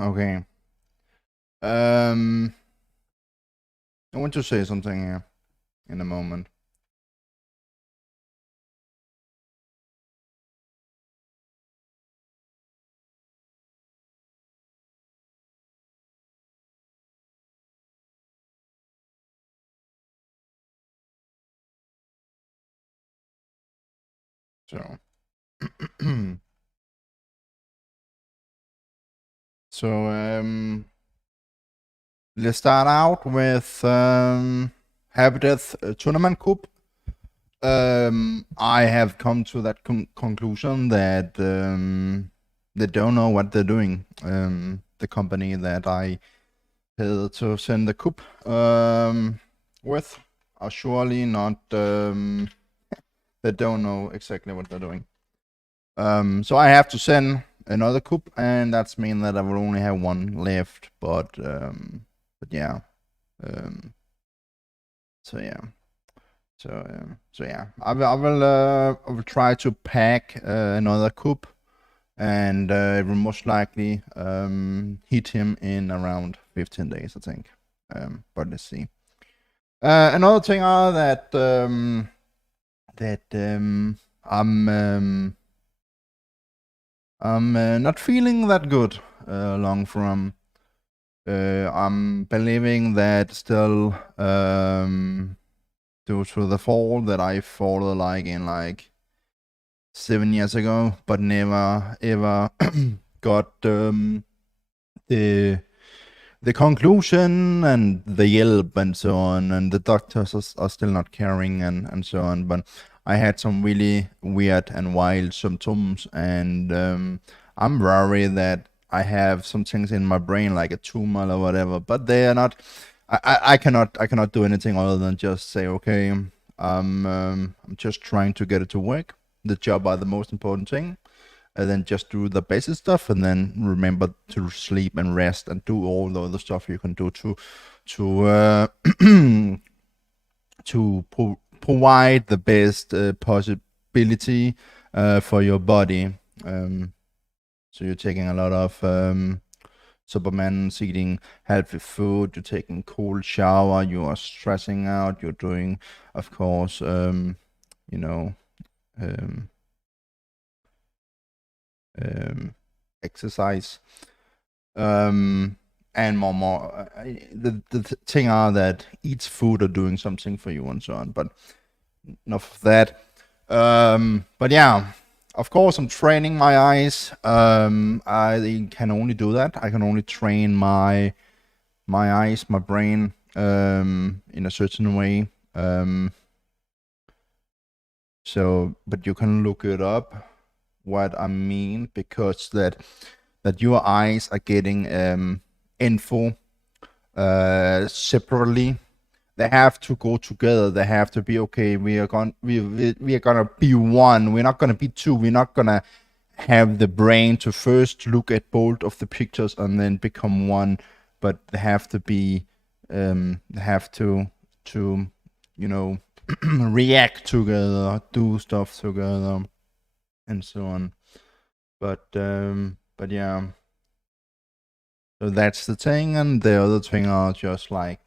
Okay. Um, I want to say something here in a moment. So, so let's start out with Happy Death Tournament Cup. I have come to that conclusion that they don't know what they're doing. The company that I had to send the cup with are surely not. They don't know exactly what they're doing. So I have to send another cup, and that's mean that I will only have one left. But yeah. So yeah. So yeah, I will try to pack another cup, and it will most likely hit him in around 15 days, I think. But let's see. Another thing are that I'm not feeling that good long from. I'm believing that still due to the fall that I fall like in like 7 years ago, but never ever got the conclusion and the yelp and so on, and the doctors are still not caring and so on. But I had some really weird and wild symptoms, and I'm worried that I have some things in my brain like a tumor or whatever, but they are not. I cannot do anything other than just say okay. I'm just trying to get it to work. The job are the most important thing, and then just do the basic stuff, and then remember to sleep and rest and do all the other stuff you can do to provide the best possibility for your body. So you're taking a lot of supplements, eating healthy food, you're taking cold shower, you are stressing out, you're doing, of course, you know, um, exercise, and more. The thing are that each food are doing something for you and so on, but enough of that. But yeah, of course, I'm training my eyes. I can only do that. I can only train my eyes, my brain, in a certain way. So, but you can look it up what I mean, because that your eyes are getting info separately. They have to go together. They have to be okay. We are gonna be one. We're not gonna be two. We're not gonna have the brain to first look at both of the pictures and then become one. But they have to be. They have to you know react together, do stuff together, and so on. But yeah. So that's the thing, and the other thing are just like,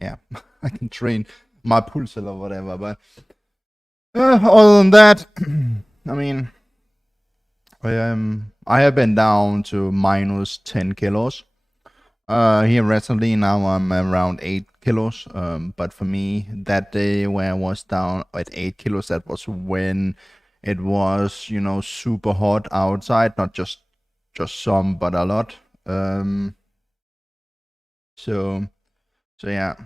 yeah, I can train my pulse or whatever. But other than that, I mean, I have been down to minus 10 kilos. Here recently, now I'm around 8 kilos. But for me, that day where I was down at 8 kilos, that was when it was, super hot outside, not just some, but a lot. So yeah,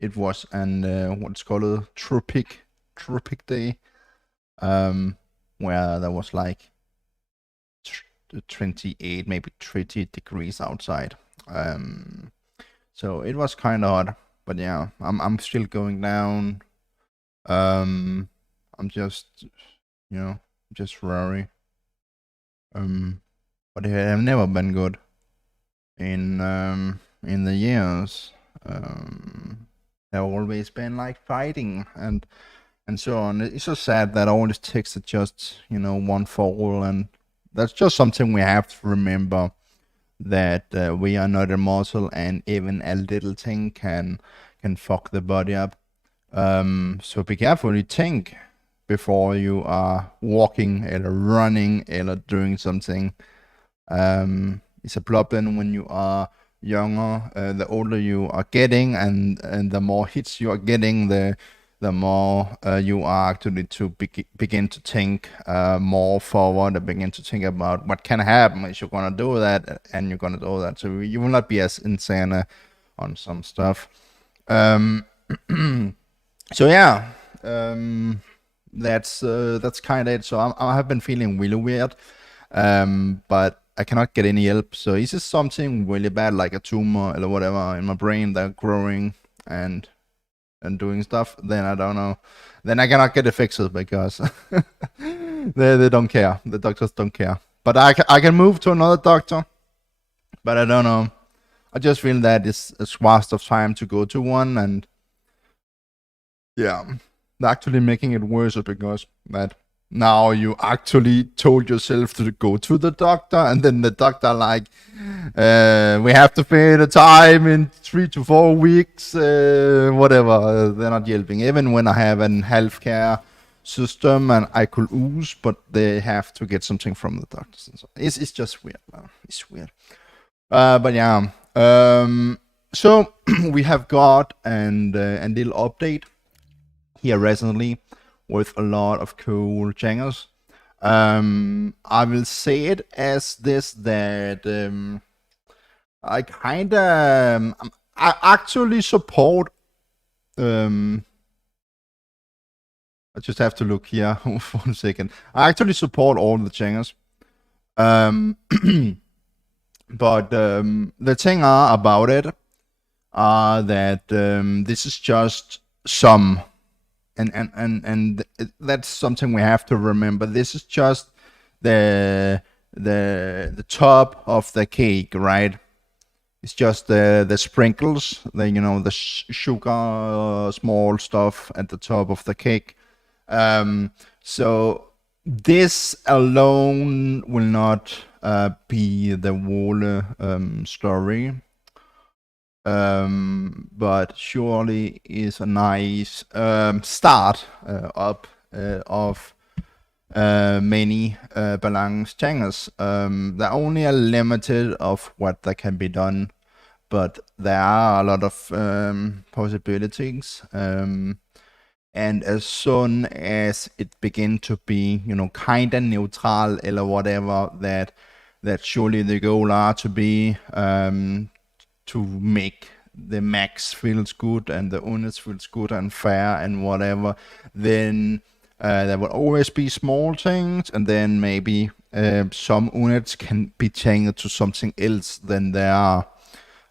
it was an what's called a tropic day, where there was like 28, maybe 30 degrees outside. So it was kind of hot, but yeah, I'm still going down. I'm just, just worried. But it have never been good in the years. There always been like fighting and so on. It's so sad that all it takes is just one fall, and that's just something we have to remember, that we are not immortal, and even a little thing can fuck the body up. So be careful. You think before you are walking or running or doing something. It's a problem when you are younger. The older you are getting, and the more hits you are getting, the more you are actually to begin to think more forward, and begin to think about what can happen if you're gonna do that, and you're gonna do that. So you will not be as insane on some stuff. So yeah, that's kind of it. So I have been feeling really weird, but I cannot get any help. So is this something really bad, like a tumor or whatever in my brain that growing and doing stuff? Then I don't know. Then I cannot get it fixed because they don't care. The doctors don't care. But I can move to another doctor. But I don't know. I just feel that it's a waste of time to go to one, and yeah, actually making it worse because that now you actually told yourself to go to the doctor, and then the doctor like, we have to pay the time in 3 to 4 weeks, whatever. They're not helping. Even when I have an healthcare system and I could use, but they have to get something from the doctors. And so it's just weird. It's weird. But yeah. So we have got a little update here recently with a lot of cool changers. I will say it as this, that I kinda I actually support I just have to look here for 1 second. I actually support all the changers. But the thing about it are that this is just some, and that's something we have to remember. This is just the top of the cake, right? It's just the sprinkles, the sugar, small stuff at the top of the cake. So this alone will not be the whole story, but surely is a nice start up of many balanced changers. There are only a limited of what that can be done, but there are a lot of possibilities. And as soon as it begins to be, kind of neutral or whatever, that surely the goal are to be to make the max feels good and the units feels good and fair and whatever, then there will always be small things, and then maybe some units can be changed to something else than they are.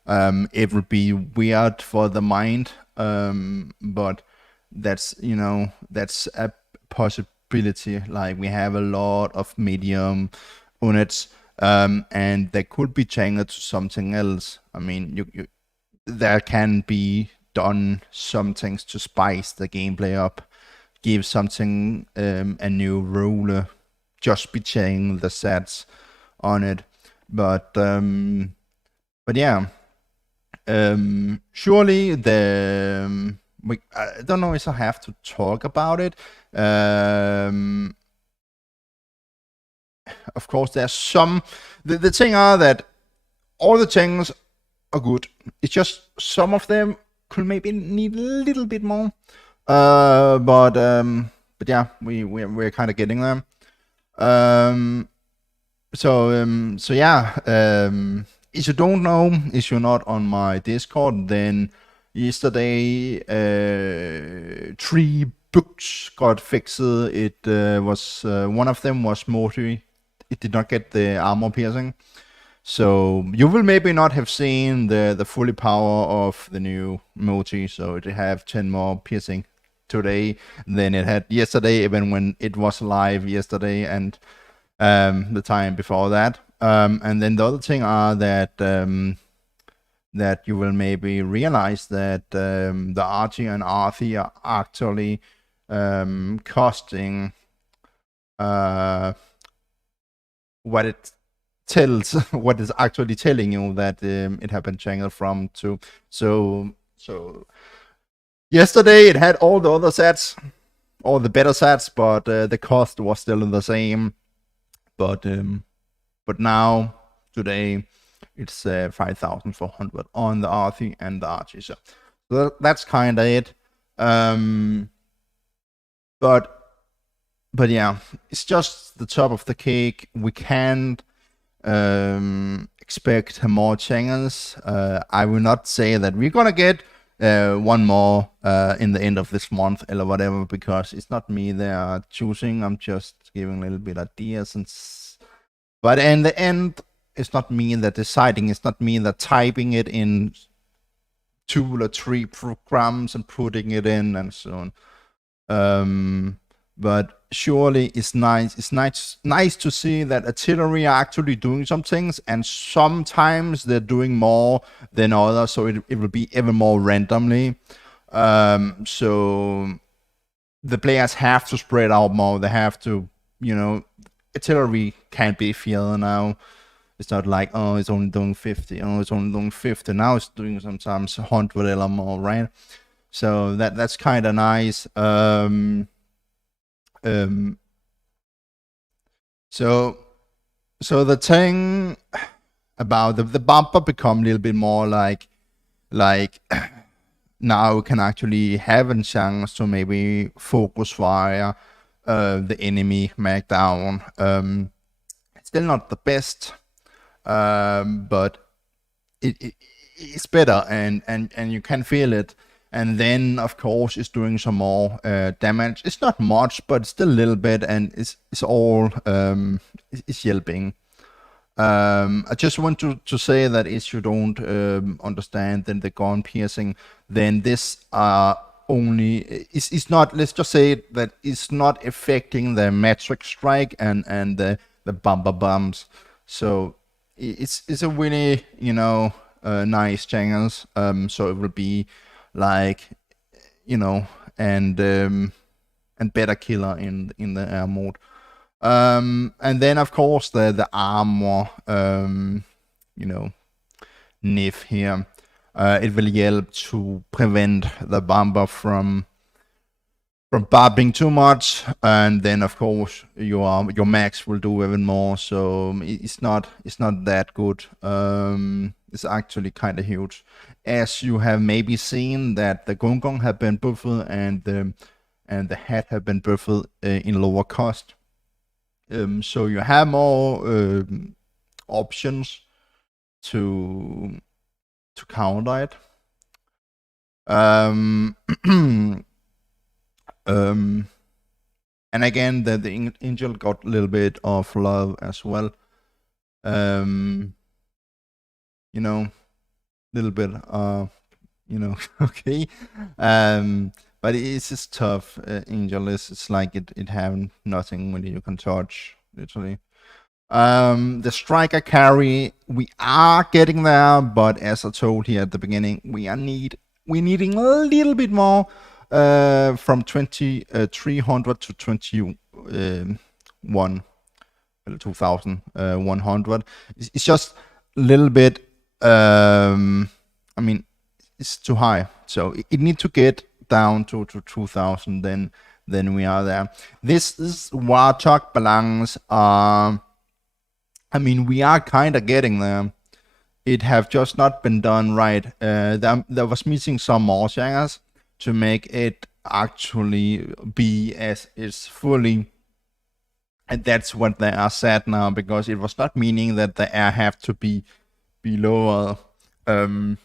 It would be weird for the mind, but that's a possibility. Like, we have a lot of medium units, and they could be changed to something else. I mean, you there can be done some things to spice the gameplay up, give something a new rule, just be changing the sets on it. But yeah, surely I don't know if I have to talk about it. Of course, there's some. The thing are that all the things are good. It's just some of them could maybe need a little bit more. But yeah, we're kind of getting them. So yeah. If you don't know, if you're not on my Discord, then yesterday 3 books got fixed. It was one of them was Morty. It did not get the armor piercing. So you will maybe not have seen the fully power of the new Moti, so it have 10 more piercing today than it had yesterday, even when it was live yesterday and the time before that. And then the other thing are that that you will maybe realize that the RT and RT are actually costing what it tells, what is actually telling you that it have been changed from to. So yesterday it had all the other sets, all the better sets, but the cost was still the same. But now today it's 5,400 on the RT and the RT. So that's kind of it. But yeah, it's just the top of the cake. We can't expect more channels. I will not say that we're gonna get one more in the end of this month or whatever, because it's not me they are choosing. I'm just giving a little bit ideas, but in the end, it's not me that deciding. It's not me that typing it in 2 or 3 programs and putting it in and so on. But surely it's nice. It's nice to see that artillery are actually doing some things, and sometimes they're doing more than others, so it will be even more randomly. So the players have to spread out more. They have to, artillery can't be feared now. It's not like, oh, it's only doing 50. Oh, it's only doing 50. Now it's doing sometimes 100 or more, right? So that's kind of nice. So the thing about the bumper become a little bit more like now we can actually have a chance to maybe focus fire the enemy mag down. It's still not the best, but it's better, and you can feel it. And then, of course, it's doing some more damage. It's not much, but still a little bit, and it's all it's helping. I just want to say that if you don't understand then the gun piercing, then this only it's not. Let's just say that it's not affecting the metric strike and the bumper bumps. So it's a really nice channels. So it will be like and better killer in the air mode. And then of course the armor NIF here, it will help to prevent the bomber from bobbing too much, and then of course your max will do even more. So it's not that good. It's actually kind of huge, as you have maybe seen that the Gong have been buffed and the hat have been buffed in lower cost. So you have more options to counter it. And again, the Angel got a little bit of love as well. Little bit, okay. But it's just tough. Angel it's like it have nothing when you can charge, literally. The striker carry, we are getting there, but as I told here at the beginning, we're needing a little bit more, from 2,300 to 2,100. It's just a little bit. I mean, it's too high, so it need to get down to 2,000. Then we are there. This is Warthog balance. I mean, we are kind of getting there. It have just not been done right. There was missing some more changers to make it actually be as is fully. And that's what they are sad now, because it was not meaning that the air have to be lower. It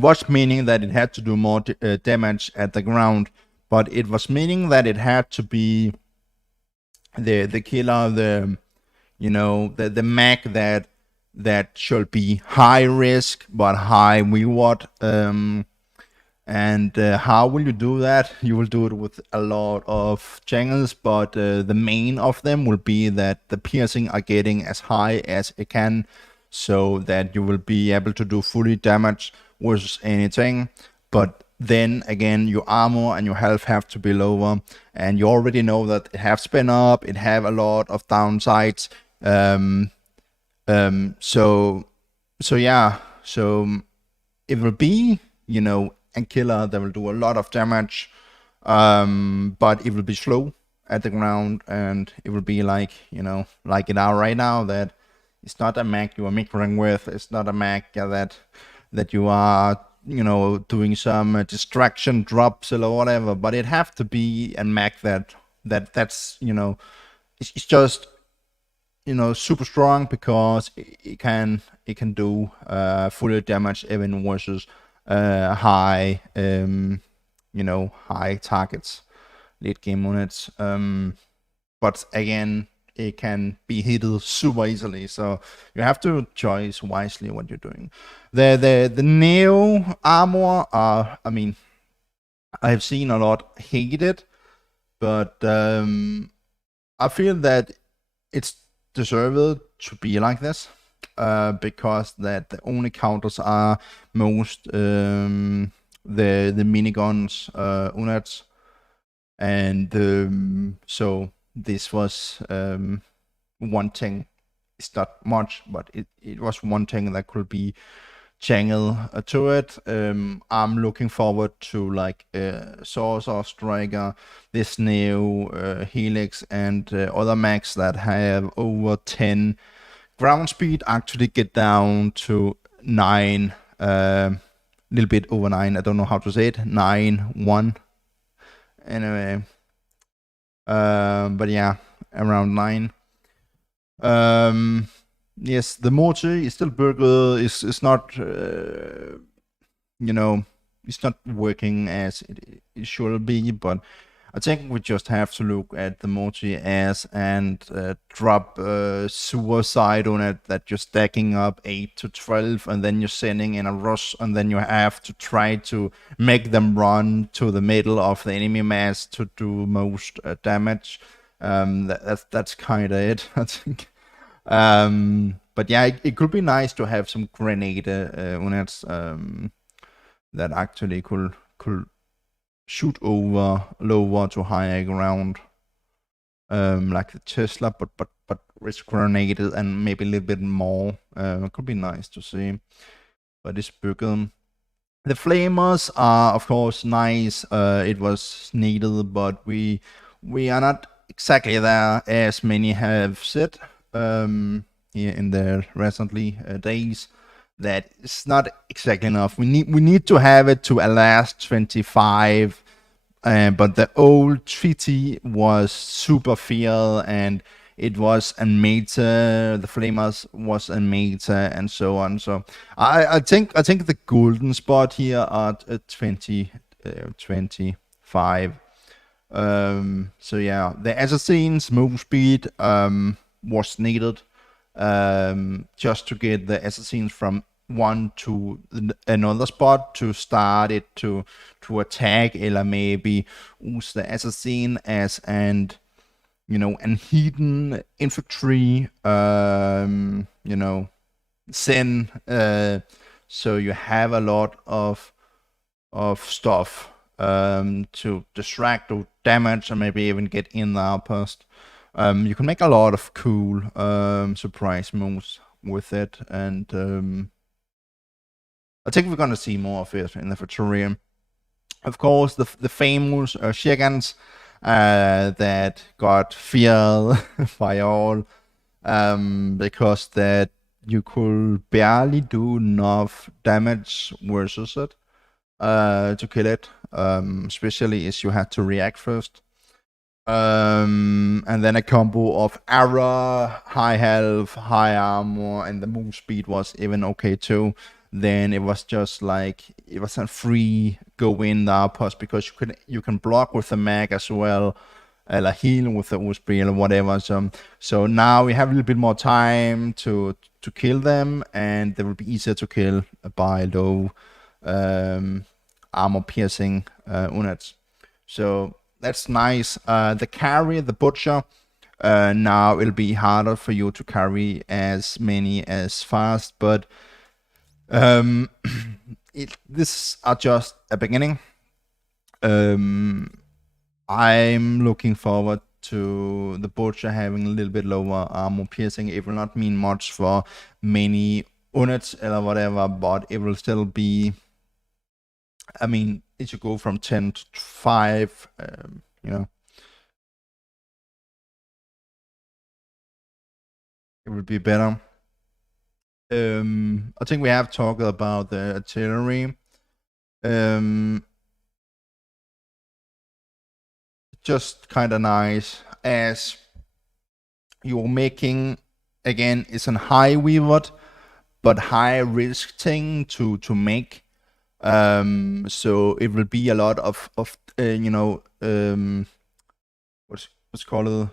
was meaning that it had to do more damage at the ground, but it was meaning that it had to be the killer, the mag that that should be high risk but high reward. And how will you do that? You will do it with a lot of channels, but the main of them will be that the piercing are getting as high as it can, so that you will be able to do fully damage versus anything. But then again, your armor and your health have to be lower, and you already know that it have spin up, it have a lot of downsides. So yeah, so it will be, a killer that will do a lot of damage, but it will be slow at the ground, and it will be like, like it are right now, that it's not a mech you are mixing with, it's not a mech that you are, doing some distraction drops or whatever, but it have to be a mech that's, it's just, super strong, because it can do full damage even versus high high targets, late game units. But again, it can be hit super easily, so you have to choose wisely what you're doing. The Neo armor, I have seen a lot hate it, but I feel that it's deserved to be like this, because that the only counters are most the miniguns units, and so this was one thing. It's not much, but it was one thing that could be channel to it. I'm looking forward to like Sorcerer Striker, this new Helix, and other mechs that have over 10 ground speed actually get down to 9, little bit over 9. I don't know how to say it. 9-1. Anyway, but yeah, around 9. Yes, the mortar is still burger. Is not, it's not working as it should be. But I think we just have to look at the mortar as and drop suicide on it, that you're stacking up 8 to 12, and then you're sending in a rush, and then you have to try to make them run to the middle of the enemy mass to do most damage. That's kind of it, I think. But yeah, it could be nice to have some grenade units that actually could shoot over lower to higher ground, like the Tesla, but with grenaded and maybe a little bit more. It could be nice to see, but it's broken. The flamers are of course nice. It was needed, but we are not exactly there, as many have said here in the recently days, that it's not exactly enough. We need to have it to last 25, but the old treaty was super fair, and it was a meta. The flamers was a meta, and so on. So I think the golden spot here at 25. So yeah, the assassins move speed was needed, just to get the assassins from one to another spot to start it to attack, or maybe use the assassin as and hidden infantry, sin, so you have a lot of stuff to distract or damage, and maybe even get in the outpost. You can make a lot of cool surprise moves with it, and I think we're gonna see more of it in the future. Of course, the famous Shigans that got feared by all, because that you could barely do enough damage versus it to kill it, especially as you had to react first. And then a combo of error, high health, high armor, and the move speed was even okay too. Then it was just like, it was a free go in the outpost, because you can block with the mag as well. or heal with the Osprey or whatever. So now we have a little bit more time to kill them, and they will be easier to kill by low armor piercing units. So that's nice. The carry, the butcher, now it'll be harder for you to carry as many as fast, but this are just a beginning. I'm looking forward to the butcher having a little bit lower armor piercing. It will not mean much for many units or whatever, but it will still be, I mean, it should go from 10 to 5, you know. It would be better. I think we have talked about the artillery. Just kind of nice, as you're making, again, it's a high weavered but high risk thing to make. So it will be a lot of you know, what's called,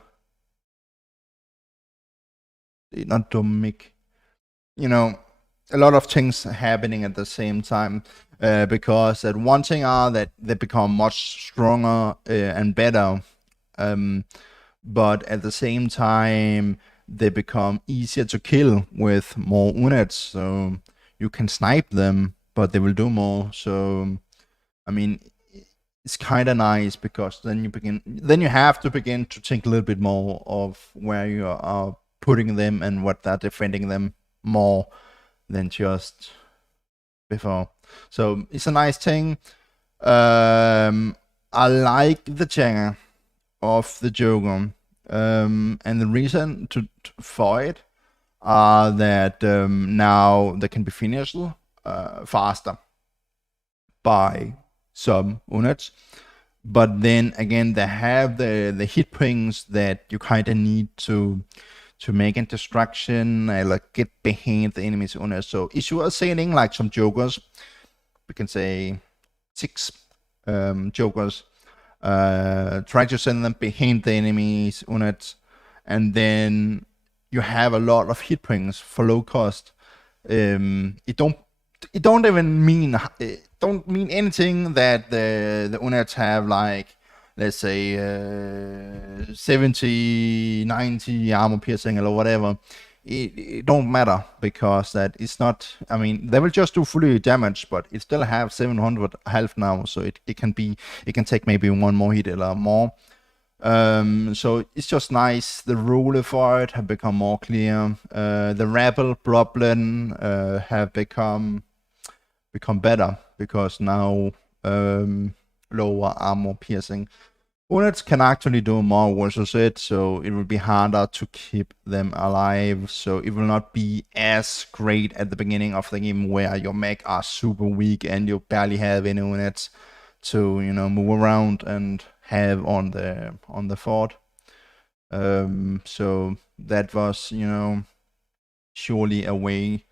not dominic, you know, a lot of things happening at the same time, because that one thing are that they become much stronger and better, but at the same time they become easier to kill with more units. So you can snipe them, but they will do more. So I mean, it's kind of nice, because then you have to begin to think a little bit more of where you are putting them and what they're defending them more than just before. So it's a nice thing. I like the genre of the Joker, and the reason for it are that now they can be finished faster by some units, but then again they have the hit points that you kind of need to make a distraction, like get behind the enemy's units. So if you are sending like some Jokers, we can say 6 Jokers, try to send them behind the enemy's units, and then you have a lot of hit points for low cost. It don't even mean anything that the units have, like, let's say 70, 90 armor piercing or whatever. It don't matter, because that is not, I mean, they will just do fully damage, but it still have 700 health now, so it can take maybe one more hit or more. So it's just nice. The rule for it have become more clear. The rebel problem have become better, because now lower armor piercing units can actually do more versus it, so it will be harder to keep them alive. So it will not be as great at the beginning of the game, where your mech are super weak and you barely have any units to, you know, move around and have on the fort. So that was, you know, surely a way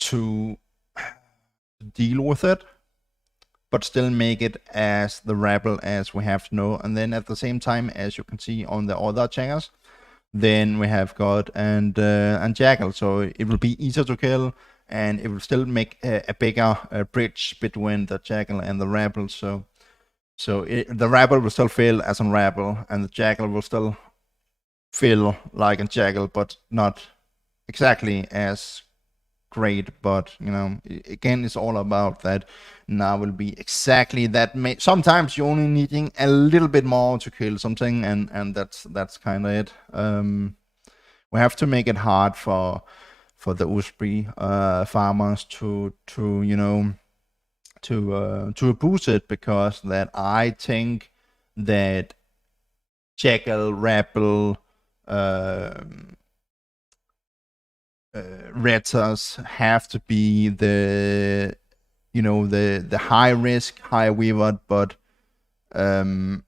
to deal with it, but still make it as the rebel as we have to know. And then at the same time, as you can see on the other changers, then we have God and Jackal. So it will be easier to kill, and it will still make a bigger bridge between the Jackal and the rebel. So the rebel will still feel as a rebel, and the Jackal will still feel like a Jackal, but not exactly as great. But, you know, again, it's all about that. Now will be exactly that. Sometimes you're only needing a little bit more to kill something, and that's kind of it. We have to make it hard for the Osprey farmers to you know, to boost it, because that I think that Jackal, Rebel, Retters have to be the, you know, the high risk, high weavered, but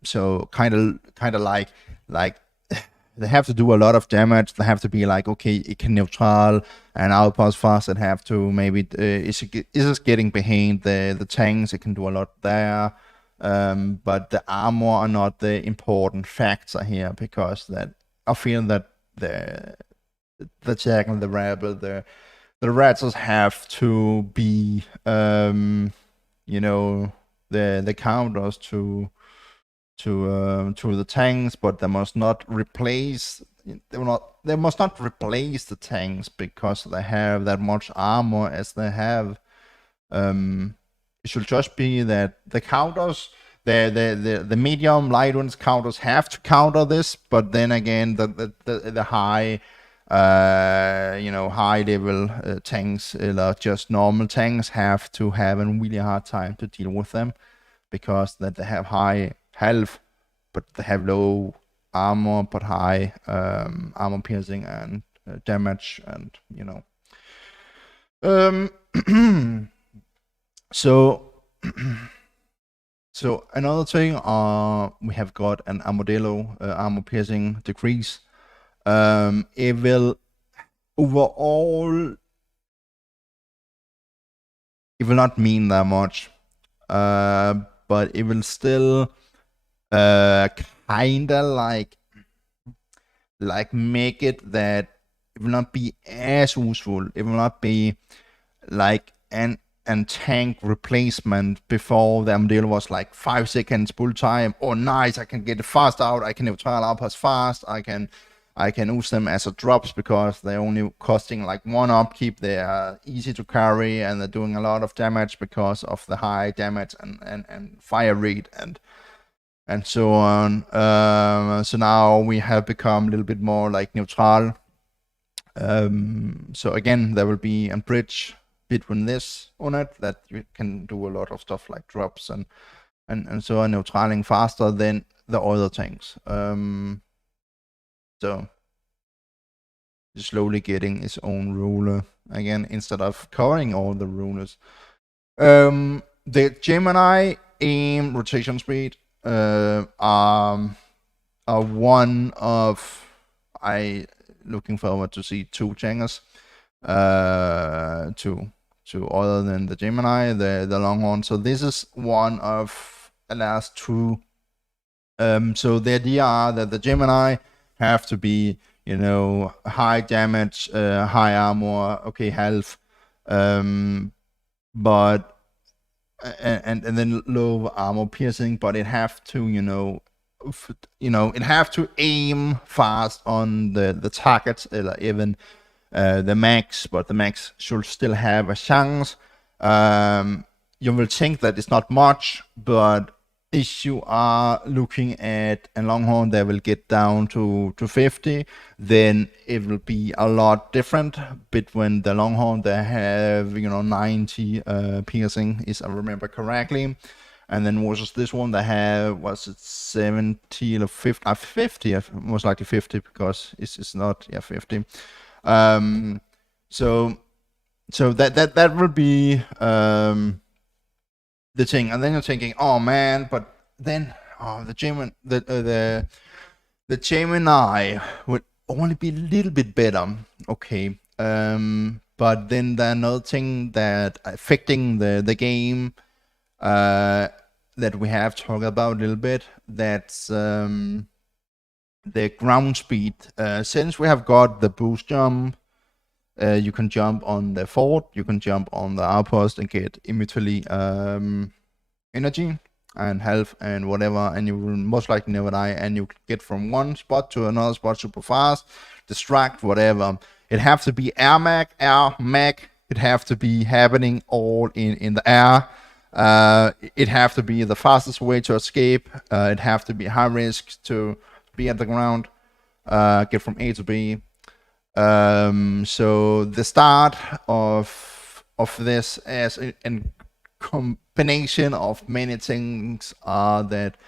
so kind of like they have to do a lot of damage. They have to be like, okay, it can neutral and outpost fast. It have to maybe is it getting behind the tanks. It can do a lot there. But the armor are not the important factor here, because that I feel that the jack and the rabbit, the rattles have to be the counters to the tanks, but they must not replace the tanks because they have that much armor as they have. It should just be that the counters, the medium light ones counters have to counter this, but then again the high high level tanks, just normal tanks, have to have a really hard time to deal with them, because that they have high health but they have low armor but high armor piercing and damage, and so another thing, we have got an Armadillo armor piercing decrease. It will overall, it will not mean that much, but it will still kinda like make it that it will not be as useful. It will not be like an tank replacement. Before, the Armadillo was like 5 seconds bull time. Oh nice, I can get it fast out, I can neutral outpass fast, I can use them as a drops because they're only costing like 1 upkeep. They are easy to carry and they're doing a lot of damage because of the high damage and fire rate and so on. So now we have become a little bit more like neutral. So again, there will be a bridge between this on it, that you can do a lot of stuff like drops and so on, neutraling faster than the other tanks. So slowly getting its own ruler again instead of covering all the rulers. The Gemini aim rotation speed are one of, I looking forward to see 2 Changers to other than the Gemini, the Longhorn. So this is one of the last 2. So the idea are that the Gemini have to be, high damage, high armor, okay, health, but and then low armor piercing, but it have to, it have to aim fast on the targets, or even the max, but the max should still have a chance. You will think that it's not much, but if you are looking at a Longhorn that will get down to 50, then it will be a lot different between the Longhorn that have 90 piercing, if I remember correctly, and then versus this one that have, was it 70 or 50? 50, most likely 50, because it's not 50. So that will be the thing, and then you're thinking, oh man, but then the Gemini would only be a little bit better, okay. But then there's another thing that affecting the game that we have talked about a little bit. That's the ground speed. Since we have got the boost jump, you can jump on the fort, you can jump on the outpost and get immediately energy and health and whatever, and you will most likely never die, and you can get from one spot to another spot super fast, distract, whatever. It have to be AirMech, it have to be happening all in the air. It have to be the fastest way to escape. It have to be high risk to be at the ground, get from A to B. So the start of this as a combination of many things are that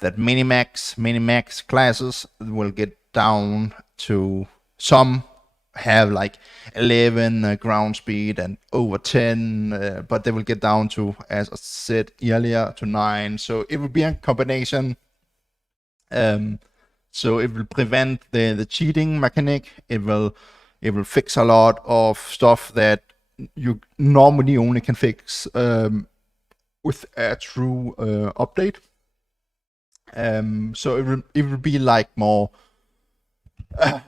minimax classes will get down to, some have like 11 ground speed and over 10, but they will get down to, as I said earlier, to 9. So it will be a combination. So it will prevent the cheating mechanic. It will fix a lot of stuff that you normally only can fix with a true update. So it will be like more.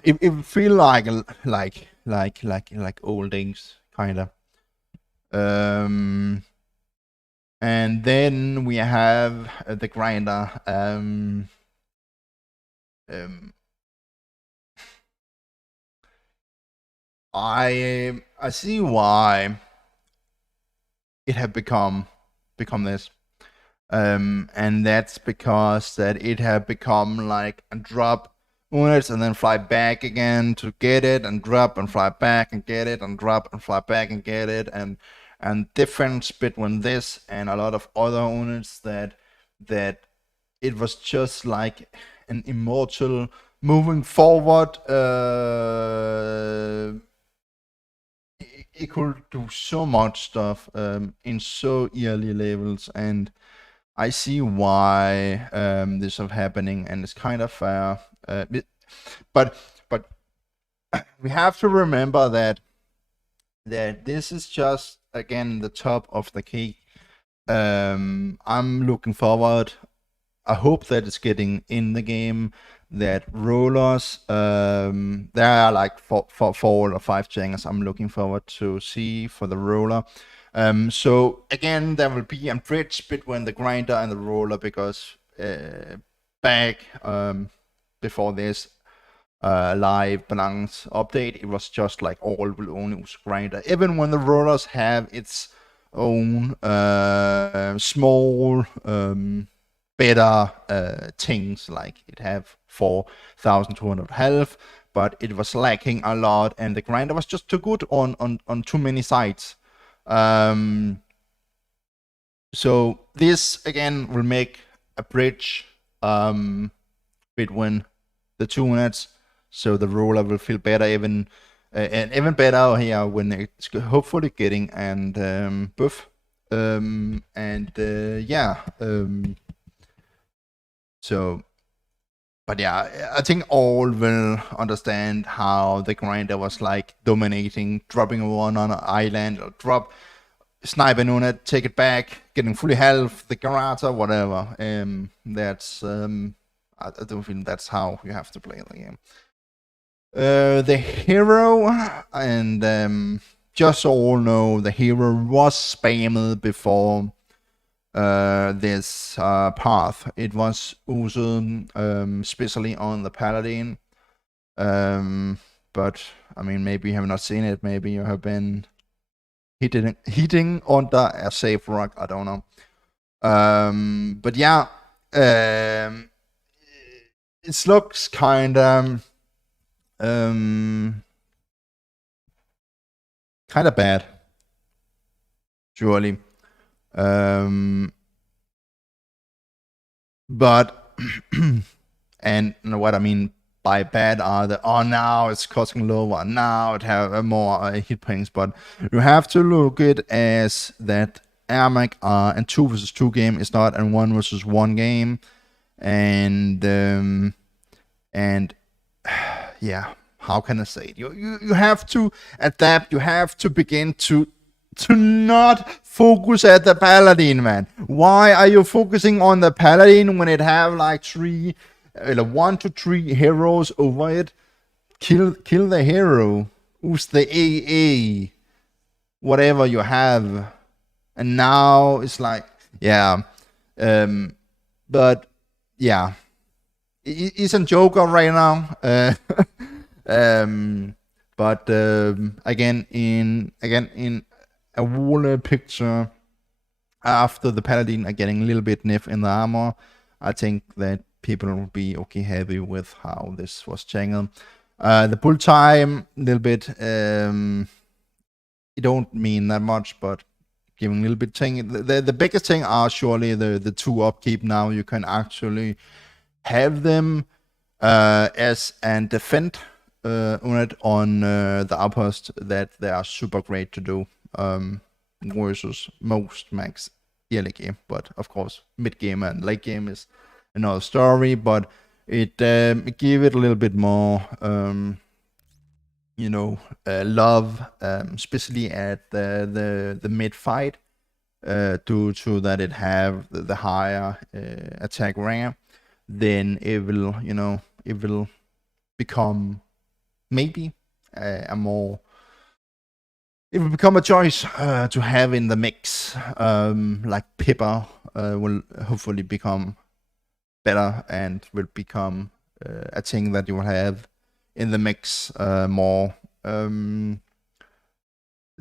It will feel like old days, kinda. And then we have the grinder. I see why it had become this. And that's because that it had become like a drop units and then fly back again to get it, and drop and fly back and get it, and drop and fly back and get it, and difference between this and a lot of other units that it was just like an immortal moving forward. It could do so much stuff in so early levels, and I see why this is happening, and it's kind of fair. But we have to remember that this is just, again, the top of the cake. I'm looking forward. I hope that it's getting in the game. That rollers, there are like four or five things I'm looking forward to see for the roller. So again, there will be a bridge between the grinder and the roller, because back before this live balance update, it was just like all will only use grinder, even when the rollers have its own small better things, like it have 4,200 health, but it was lacking a lot, and the grinder was just too good on too many sides. So this again will make a bridge between the two units, so the roller will feel better, and even better here when it's hopefully getting and buff. So, but yeah, I think all will understand how the grinder was like dominating, dropping one on an island, or drop, sniping on it, take it back, getting fully health, the garage or whatever. That's I don't think that's how you have to play the game. The hero, and just so all know, the hero was spammed before this path. It was also especially on the paladin, but I mean, maybe you have not seen it, maybe you have been hitting under a safe rock, I don't know. But yeah, it looks kind of bad, surely. But and what I mean by bad are the now it's costing lower, now it have more hit points, but you have to look at it as that AirMech and 2 versus 2 game is not a 1 versus 1 game, and yeah, how can I say it? You have to adapt. You have to begin to not focus at the paladin, man. Why are you focusing on the paladin when it have like 1 to 3 heroes over it? Kill the hero. Who's the AA? Whatever you have. And now it's like, yeah. But yeah, he's a joker right now. But again in a wall picture, after the paladin are getting a little bit niff in the armor, I think that people will be okay happy with how this was channeled. The pull time, a little bit, it don't mean that much, but giving a little bit thing. The biggest thing are surely the 2 upkeep. Now you can actually have them as and defend unit on the outpost, that they are super great to do versus most max early game. But of course, mid game and late game is another story. But it give it a little bit more, love, especially at the mid fight. due to that it have the higher attack rank, then it will, it will become maybe a more it will become a choice to have in the mix. Like Pippa will hopefully become better and will become a thing that you will have in the mix more. The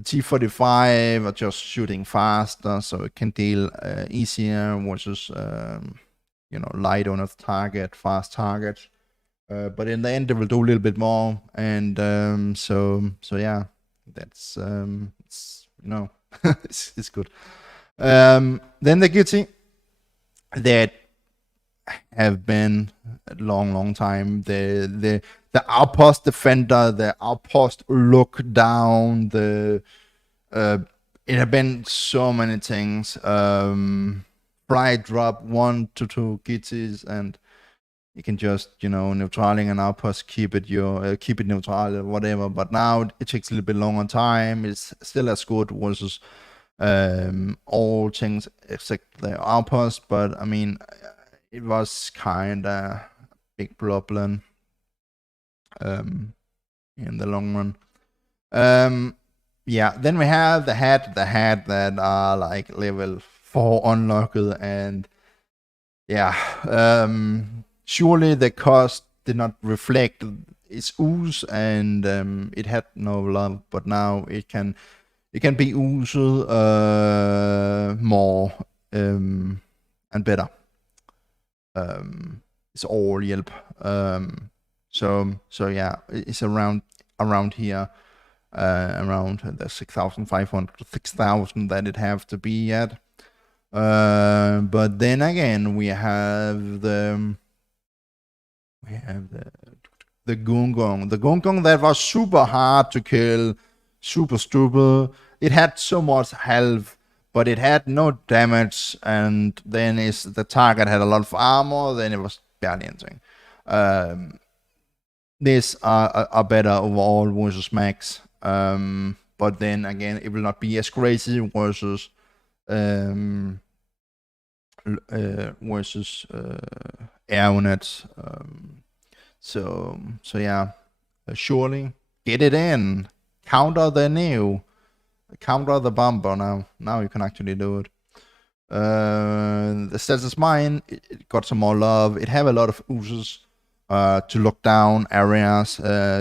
T-45 are just shooting faster, so it can deal easier versus light on a target, fast target. But in the end, it will do a little bit more, and so yeah, that's it's good. Then the Guilty that have been a long time. The outpost defender, the outpost look down. It have been so many things. Fly drop 1 to 2 gitties, and you can just neutraling an outpost, keep it neutral or whatever. But now it takes a little bit longer time. It's still as good versus all things except the outpost. But I mean, it was kind of big problem in the long run. Yeah, then we have the hat that are like level 4 unlocked, and yeah, surely the cost did not reflect its ooze, and it had no love, but now it can be oozed more and better. It's all Yelp. So yeah, it's around here, around the 6,500 to 6,000 that it have to be at. But then again, we have the Gungong. The Gungong that was super hard to kill, super stupid. It had so much health, but it had no damage, and then the target had a lot of armor, then it was barely anything. These are better overall versus Max, but then again, it will not be as crazy versus AirNet. So yeah, surely get it in. Counter the bumper now. Now you can actually do it. The status mine, it got some more love. It have a lot of oozes to lock down areas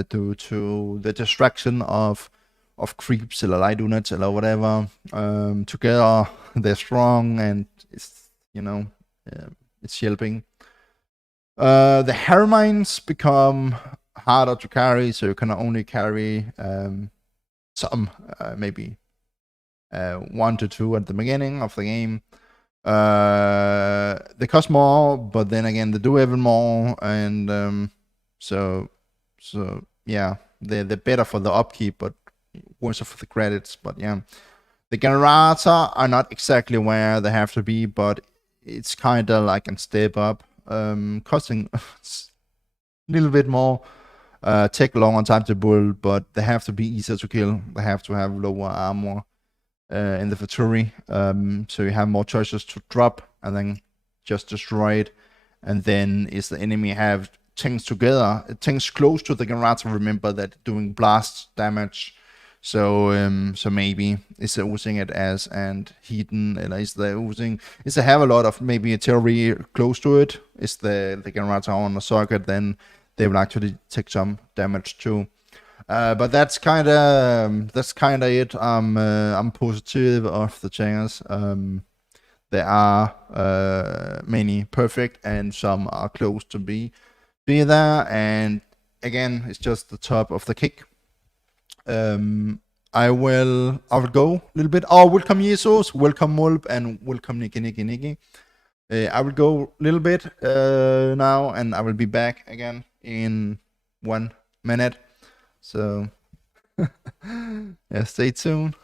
due to the distraction of creeps or light units or whatever. Together they're strong, and it's it's helping. The Hermines become harder to carry, so you can only carry some, maybe 1 to 2 at the beginning of the game. They cost more, but then again, they do even more, and so yeah, they're better for the upkeep, but worse for the credits. But yeah, the generator are not exactly where they have to be, but it's kind of like a step up, costing a little bit more, take a longer time to build, but they have to be easier to kill. They have to have lower armor in the Faturi, so you have more choices to drop and then just destroy it. And then is the enemy have things together, things close to the generator, remember that doing blast damage. So maybe is using it as and hidden, or is they using is they have a lot of maybe a theory close to it. Is the generator on the circuit, then they will actually take some damage too. But that's kind of it. I'm positive of the chance. There are many perfect, and some are close to be there. And again, it's just the top of the cake. I will go a little bit. Oh, welcome Jesus, welcome Mulp, and welcome Nikki. I will go a little bit now, and I will be back again in 1 minute. So yeah, stay tuned.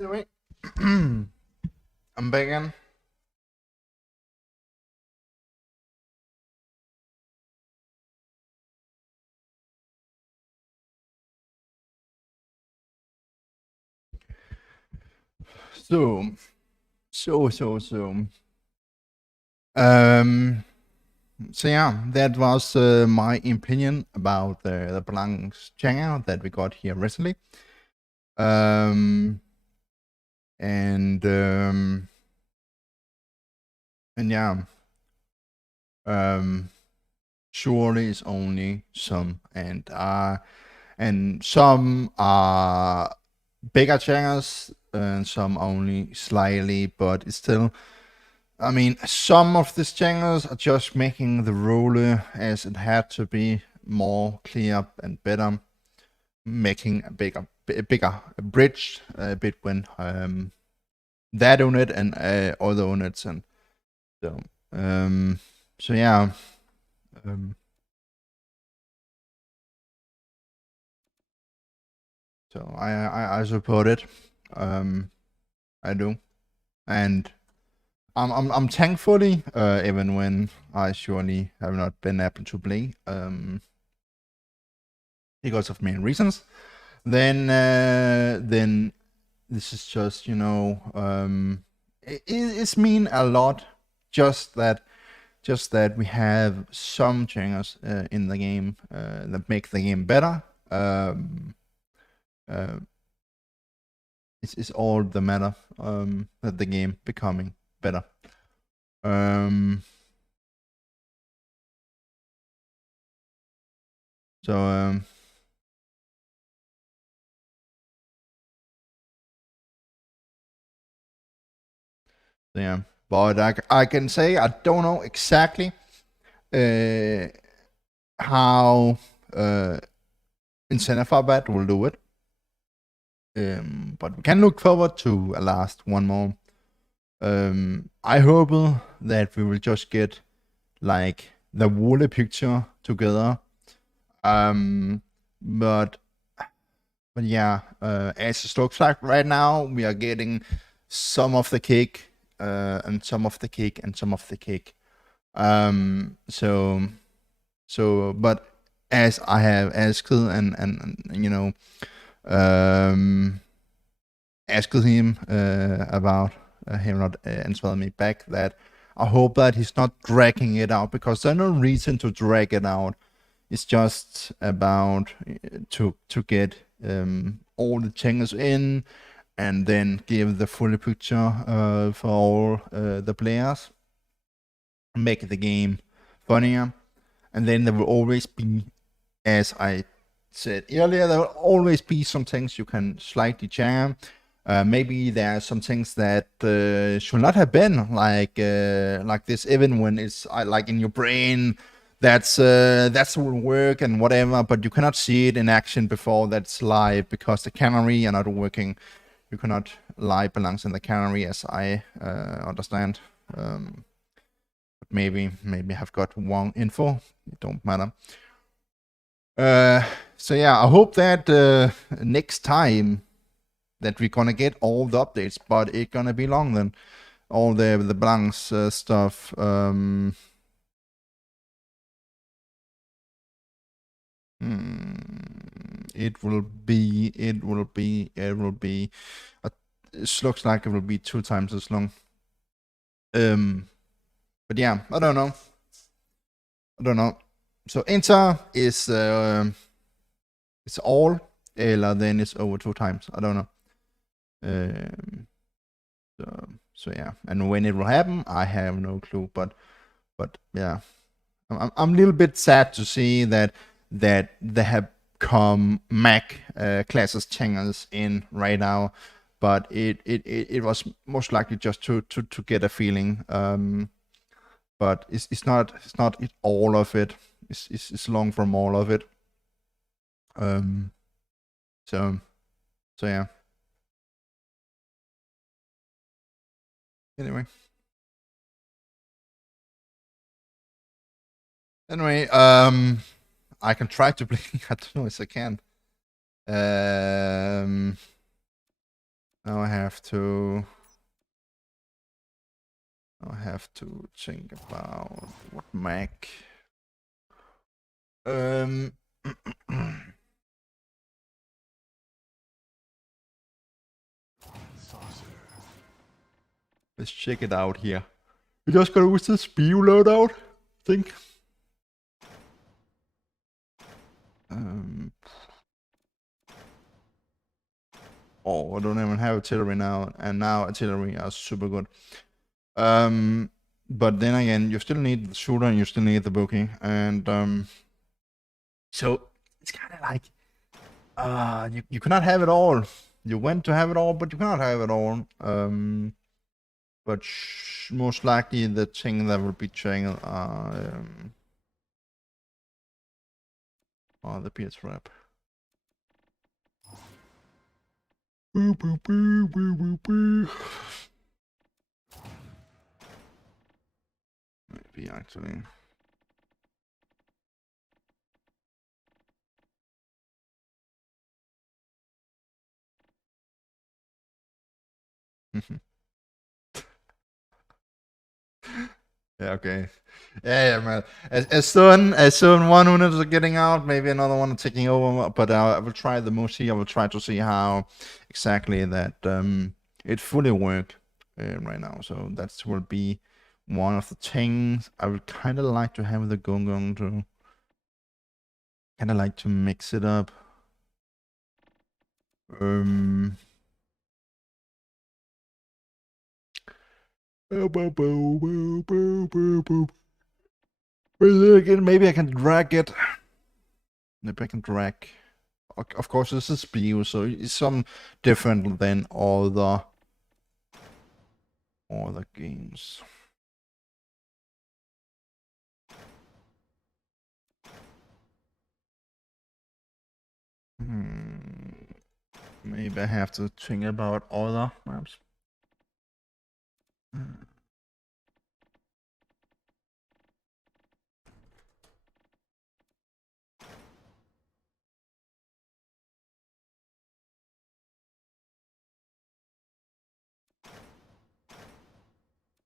Anyway, I'm back again. So, Um, so yeah, that was my opinion about the Blancs channel that we got here recently. Um, and yeah, surely it's only some, and some are bigger channels and some only slightly, but it's still. I mean, some of these channels are just making the ruler as it had to be more clear and better, making a bigger bridge between that unit and other units, and so yeah. So I support it. I do, and I'm thankfully, even when I surely have not been able to play, because of many reasons. Then this is just it's mean a lot. Just that we have some changes in the game that make the game better. It's all the matter that the game becoming better. So yeah, but I can say I don't know exactly how Incentive will do it. But we can look forward to a last one more. I hope that we will just get like the Wooly picture together. But yeah, as it looks like right now, we are getting some of the cake, and some of the cake, and some of the cake. But as I have asked and asked him about him not answering me back, that I hope that he's not dragging it out, because there's no reason to drag it out. It's just about to get all the changes in, and then give the full picture for all the players, make the game funnier, and then there will always be, as I said earlier, there will always be some things you can slightly jam. Maybe there are some things that should not have been like this, even when it's like in your brain. That's will work and whatever, but you cannot see it in action before that's live, because the canary are not working. You cannot live belongs in the canary, as I understand. But maybe I've got wrong info. It don't matter. So yeah, I hope that next time that we're gonna get all the updates, but it's gonna be long then. All the Blancs stuff. It will be. It looks like it will be 2 times as long. But yeah, I don't know. So Inter is it's all, or then it's over 2 times. I don't know. So yeah, and when it will happen, I have no clue. But yeah, I'm a little bit sad to see that they have come Mac classes channels in right now, but it was most likely just to get a feeling. But it's not all of it. It's long from all of it. So yeah. Anyway, I can try to play. I don't know if I can. Now I have to think about what Mac. Let's check it out here. We just gotta use the speed loadout, I think. Oh, I don't even have artillery now, and now artillery are super good. But then again, you still need the shooter and you still need the bookie, and so it's kind of like you cannot have it all. You went to have it all, but you cannot have it all. But most likely the thing that will be changed are the PS trap. Boo, boo, boo, boo, boo, boo. Maybe actually. Yeah, okay. Yeah, man. As soon one unit is getting out, maybe another one taking over. But I will try the Mushi. I will try to see how exactly that it fully work right now. So that will be one of the things I would kind of like to have the Gong to kind of like to mix it up. Maybe I can drag it. Maybe I can drag. Of course, this is spew, so it's some different than all the games. Maybe I have to think about other maps.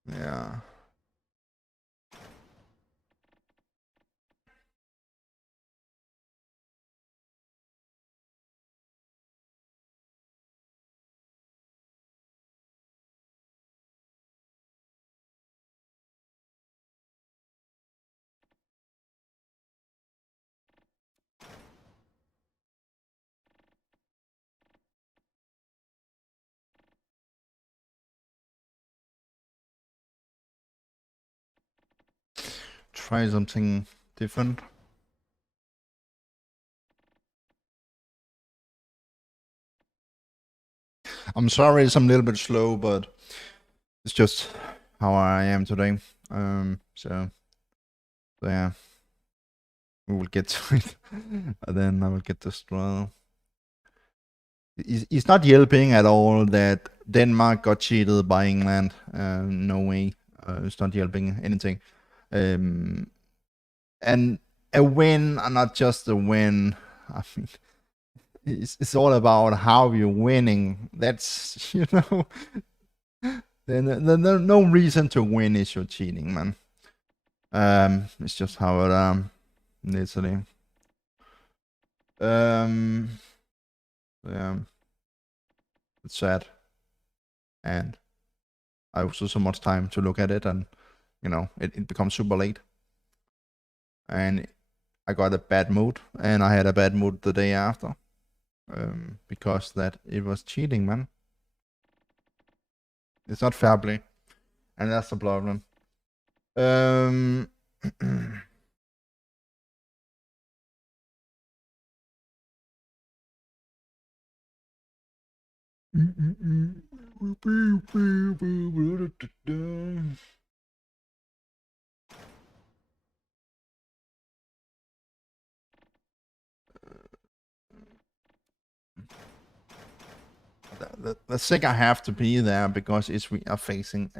Yeah. Try something different. I'm sorry it's a little bit slow, but it's just how I am today. So yeah, we will get to it, and then I will get this draw. It's not helping at all that Denmark got cheated by England. No way. It's not helping anything. And a win, not just a win. I mean, it's all about how you're winning. That's, there's no reason to win if you're cheating, man. It's just how it literally. Yeah, it's sad, and I also so much time to look at it, and it becomes super late, and I got a bad mood, and I had a bad mood the day after, because that it was cheating, man. It's not fair play, and that's the problem. The thing I have to be there because we are facing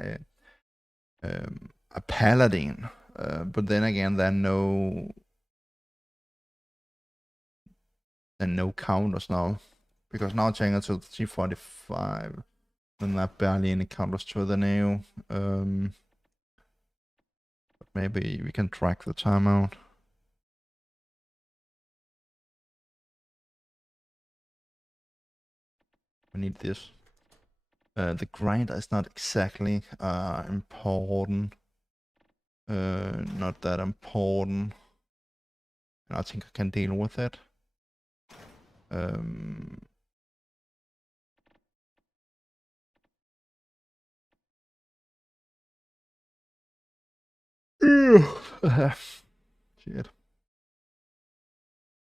a paladin, but then again there are no counters now Because now changing to the G45, then that barely any counters to the Neo. But maybe we can track the timeout. We need this. The grinder is not exactly important. Not that important. I think I can deal with it. Shit.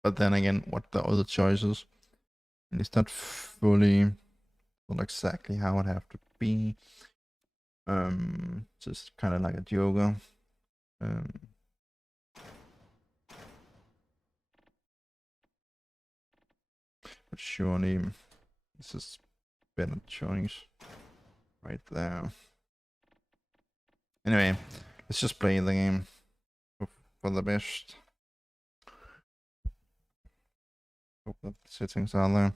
But then again, what the other choices? And it's not fully, not exactly how it have to be. Just kind of like a Joker. But surely this is better choice right there. Anyway, let's just play the game for the best. Hope that the settings are there.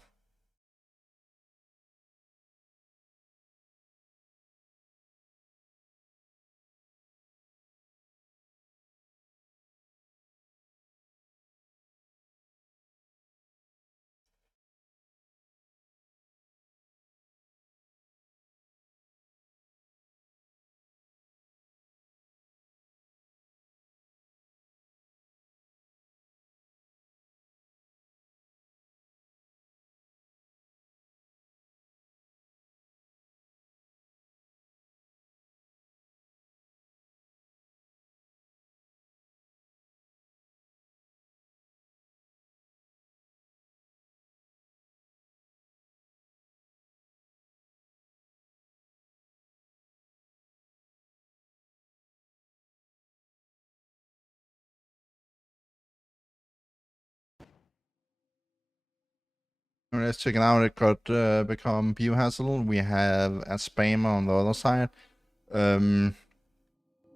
Let's check it out. It could become biohazard. We have a spammer on the other side.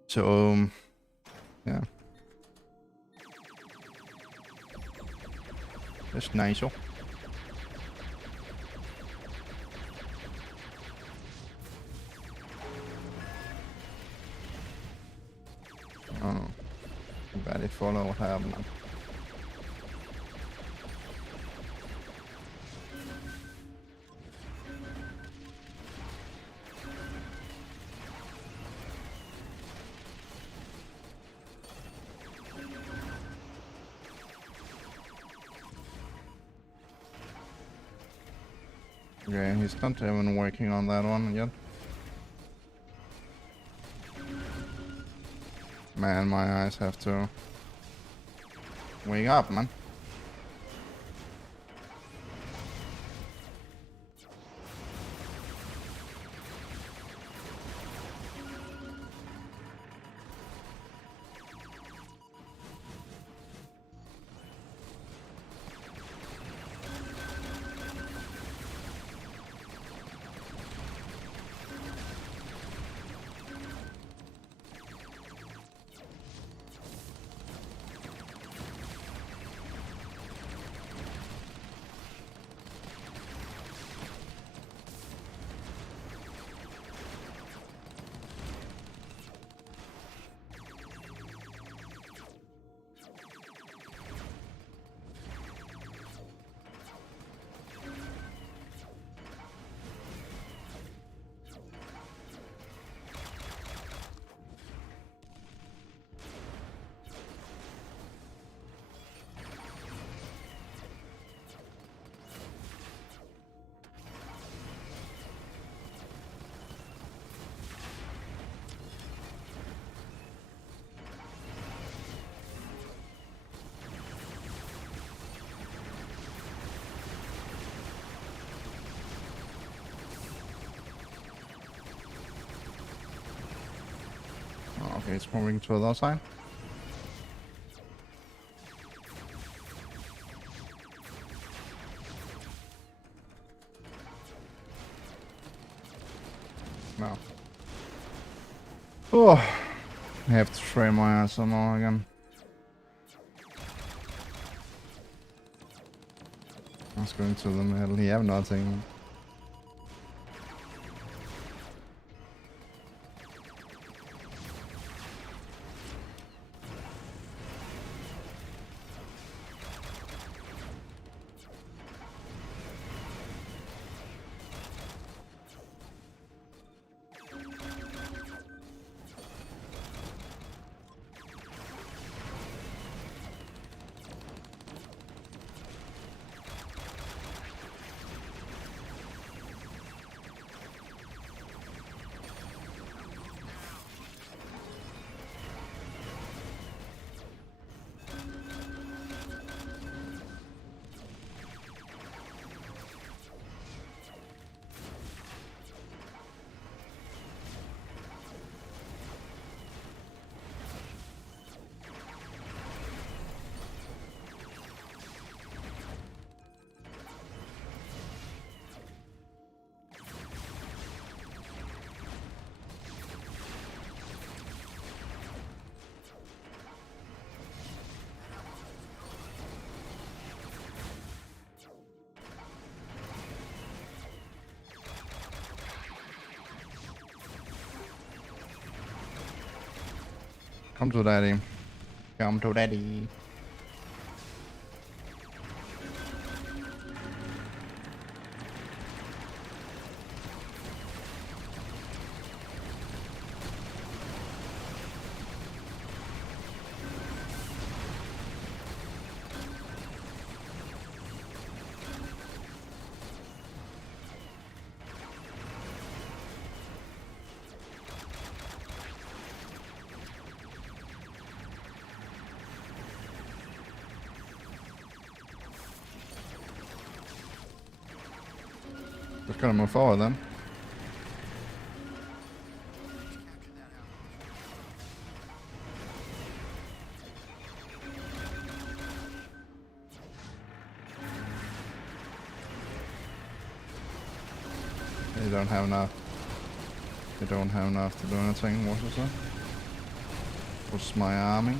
So yeah, that's nice. Oh, barely follow what happened. Okay, he's not even working on that one yet. Man, my eyes have to wake up, man. Okay, it's moving to the other side. No. Oh, I have to train my ass some more again. was going to the middle. He have nothing. Come to daddy. Come to daddy. Just gonna move forward then. They don't have enough. They don't have enough to do anything. What was that? What's my army?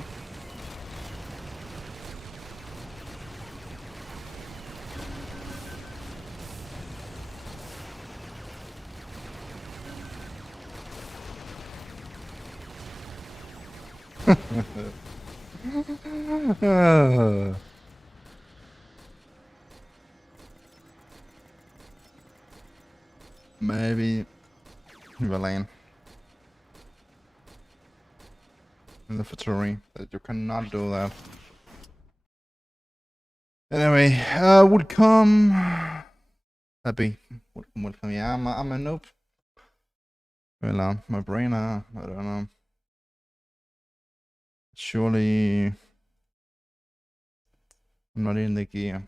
Maybe he will land in the factory. That you cannot do that. Anyway, welcome. Happy. Welcome. Yeah, I'm a noob. Well, my brain, I don't know. Surely, I'm not in the gear.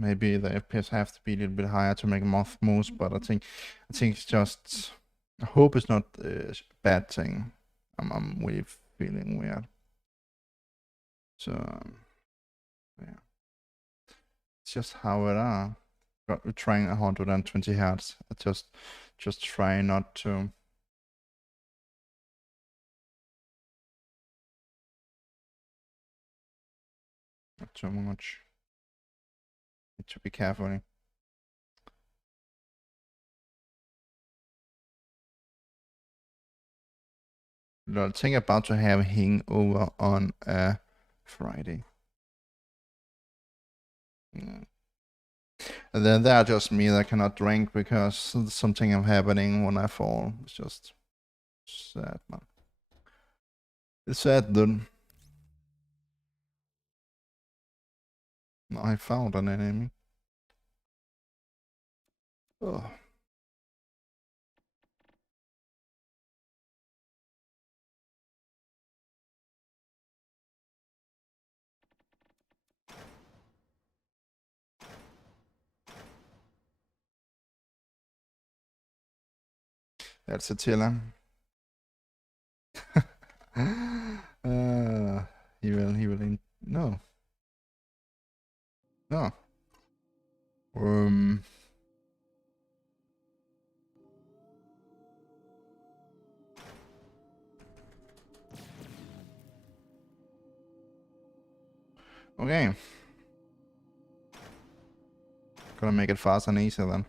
Maybe the FPS have to be a little bit higher to make moth moves, but I think it's just. I hope it's not a bad thing. I'm really feeling weird. So yeah, it's just how it are. We're trying 120 hertz. I just try not to. Not too much. Need to be careful. I think about to have hangover on a Friday. Yeah. And then there just me that cannot drink because something is happening when I fall. It's just sad, man. It's sad, dude. I found an enemy. Oh. That's it, Chilla. He will no. No. Okay. Gonna make it fast and easier then.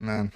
Man.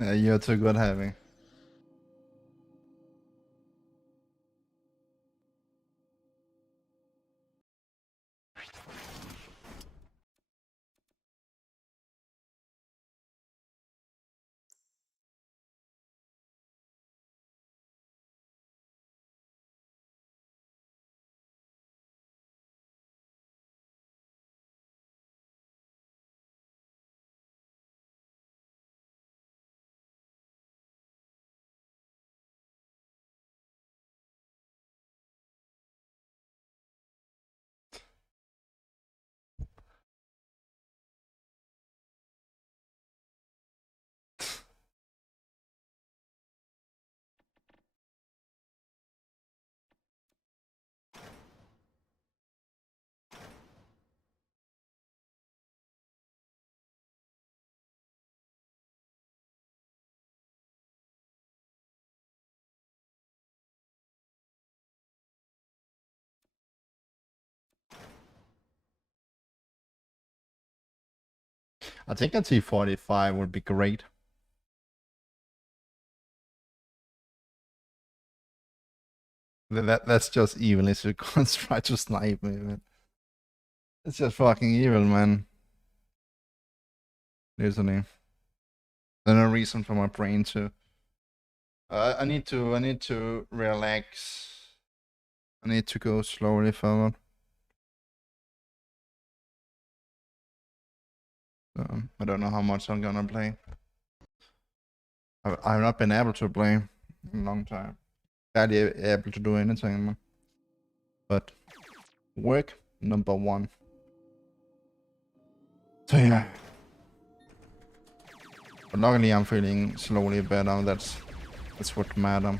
Yeah, you're too good having. I think a T45 would be great. That's just evil. If you can't try to snipe me, man. It's just fucking evil, man. Literally. There's no reason for my brain to. I need to relax. I need to go slowly forward. I don't know how much I'm gonna play. I've not been able to play in a long time. Barely able to do anything, man. But work number one. So yeah. But luckily I'm feeling slowly better. That's what matters.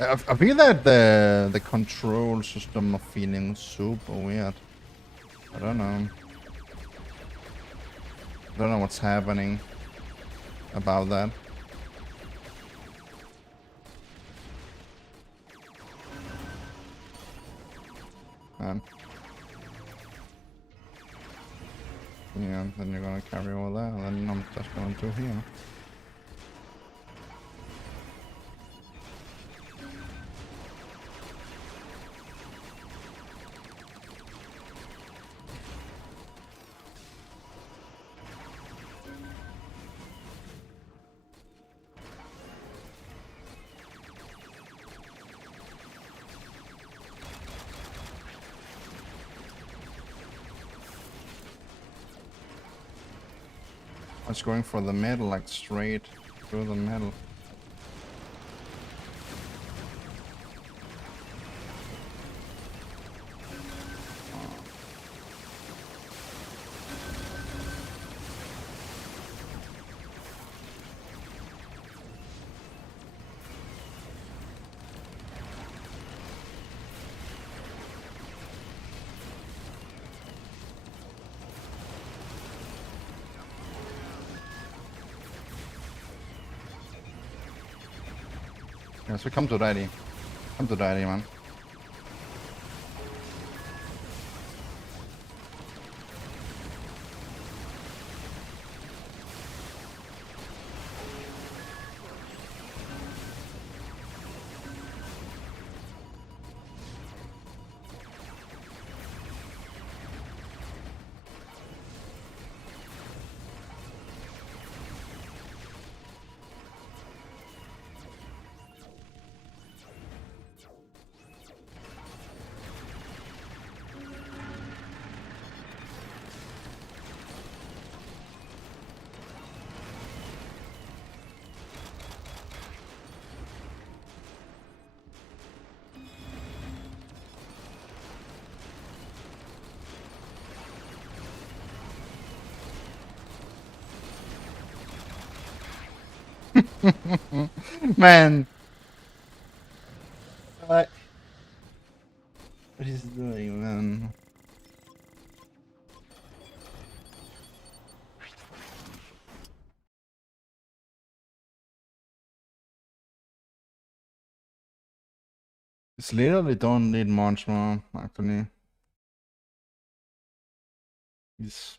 I feel that the control system is feeling super weird. I don't know. I don't know what's happening about that. Yeah, then you're gonna carry all that, and then I'm just going to here. I was going for the middle, like straight through the middle. Yeah, so come to daddy. Come to daddy, man. Man. What is he doing, man? It's literally don't need much more, actually. It's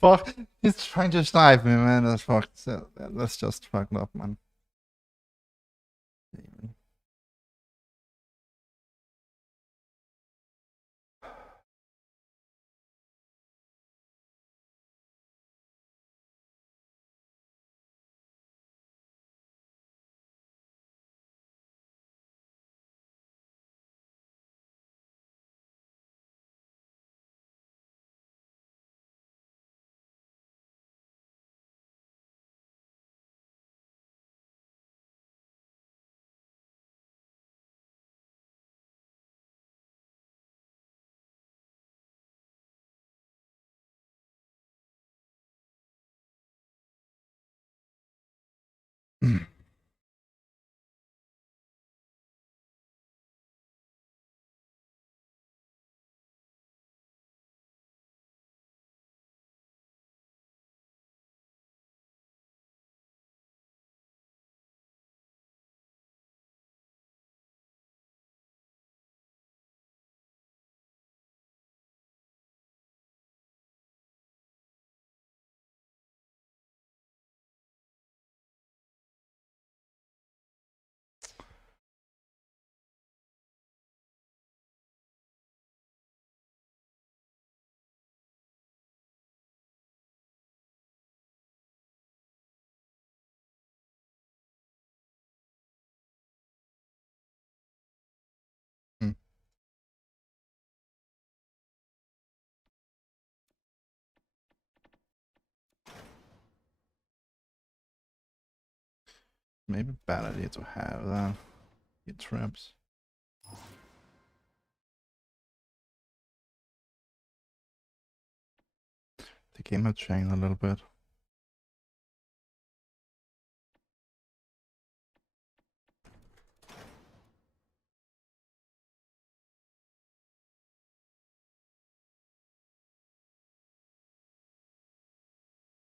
fuck, he's trying to snipe me, man. That's fucked. That's just fucked up, man. Maybe bad idea to have that. Get traps. The game has changed a little bit.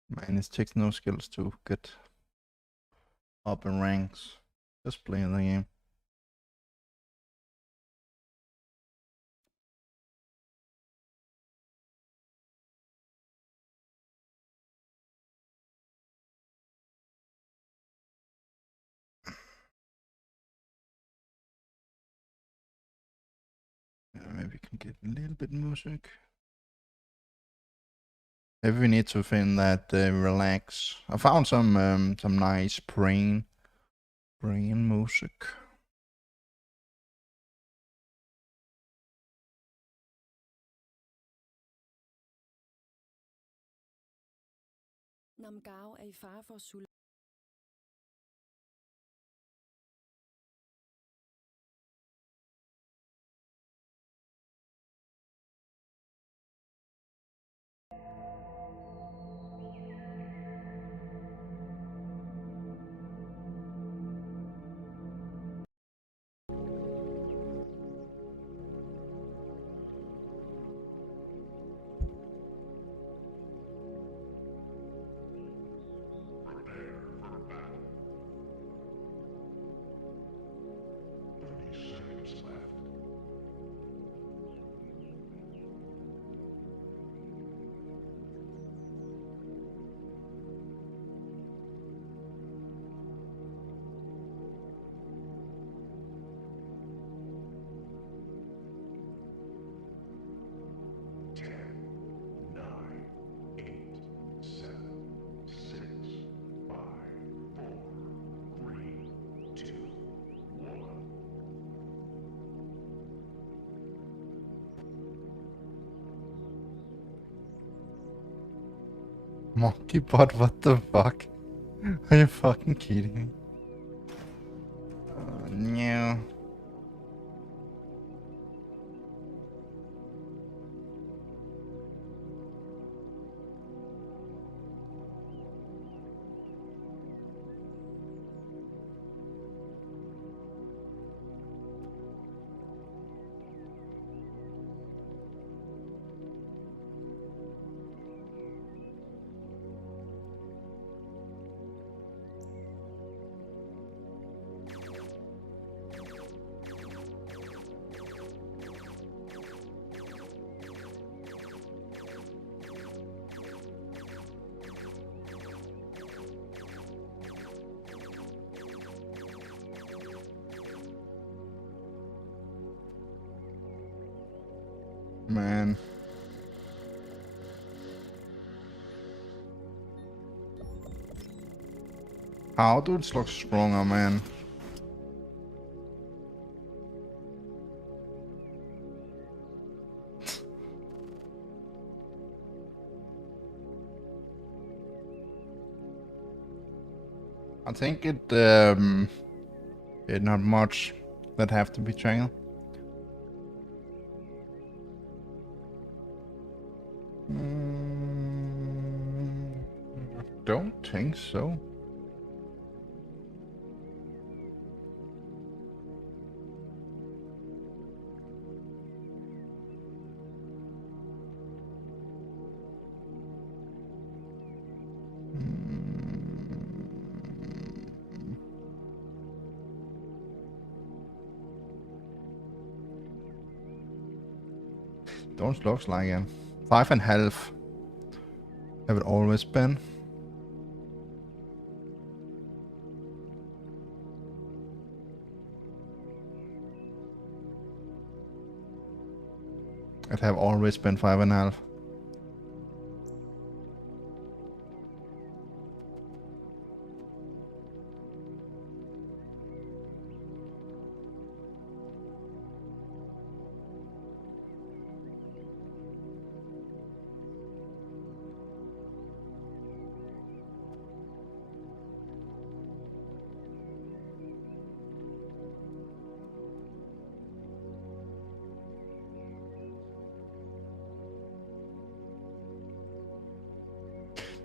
Man, it takes no skills to get up in ranks. Just playing the game. Yeah, maybe we can get a little bit music. Maybe we need to find that relax. I found some nice brain music. Namgao er i fare for at sulte. Prepare Monkey bot, what the fuck? Are you fucking kidding me? No. Man. How dudes look stronger, man. I think it not much that have to be changed. Don't think so. Don't looks like it. 5.5. Have it always been. It have always been 5.5.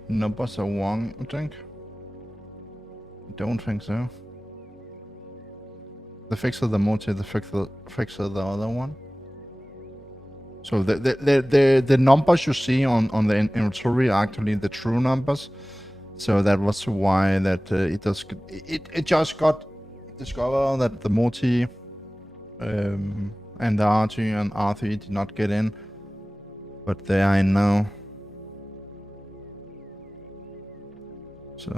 Numbers are wrong, I think. I don't think so. The fix of the multi, the fix of the other one. So the numbers you see on the inventory are actually the true numbers. So that was why that it just got discovered that the multi and the R2 and R3 did not get in, but they are in now. So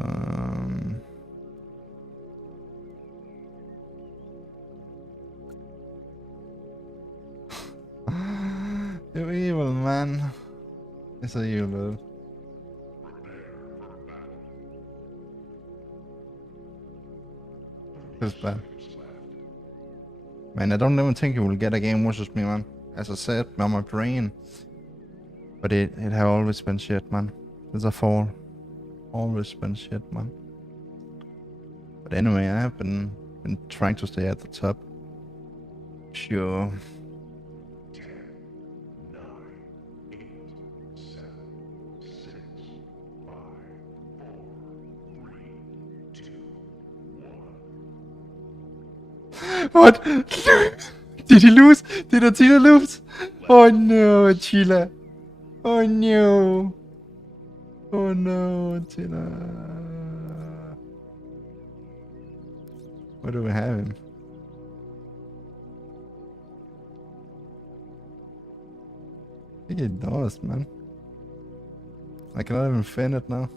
you're evil, man. It's a evil. It's bad. Man, I don't even think you will get a game versus me, man. As I said, on my brain. But it have always been shit, man. It's a fall. Always been shit, man. But anyway, I have been trying to stay at the top. Sure. 10, 9, 8, 7, 6, 5, 4, 3, 2, 1. What? Did he lose? Did Attila lose? Oh no, Attila. Oh no. Oh no, Attila. Where do we have him? I think he does, man. I cannot even fin it now.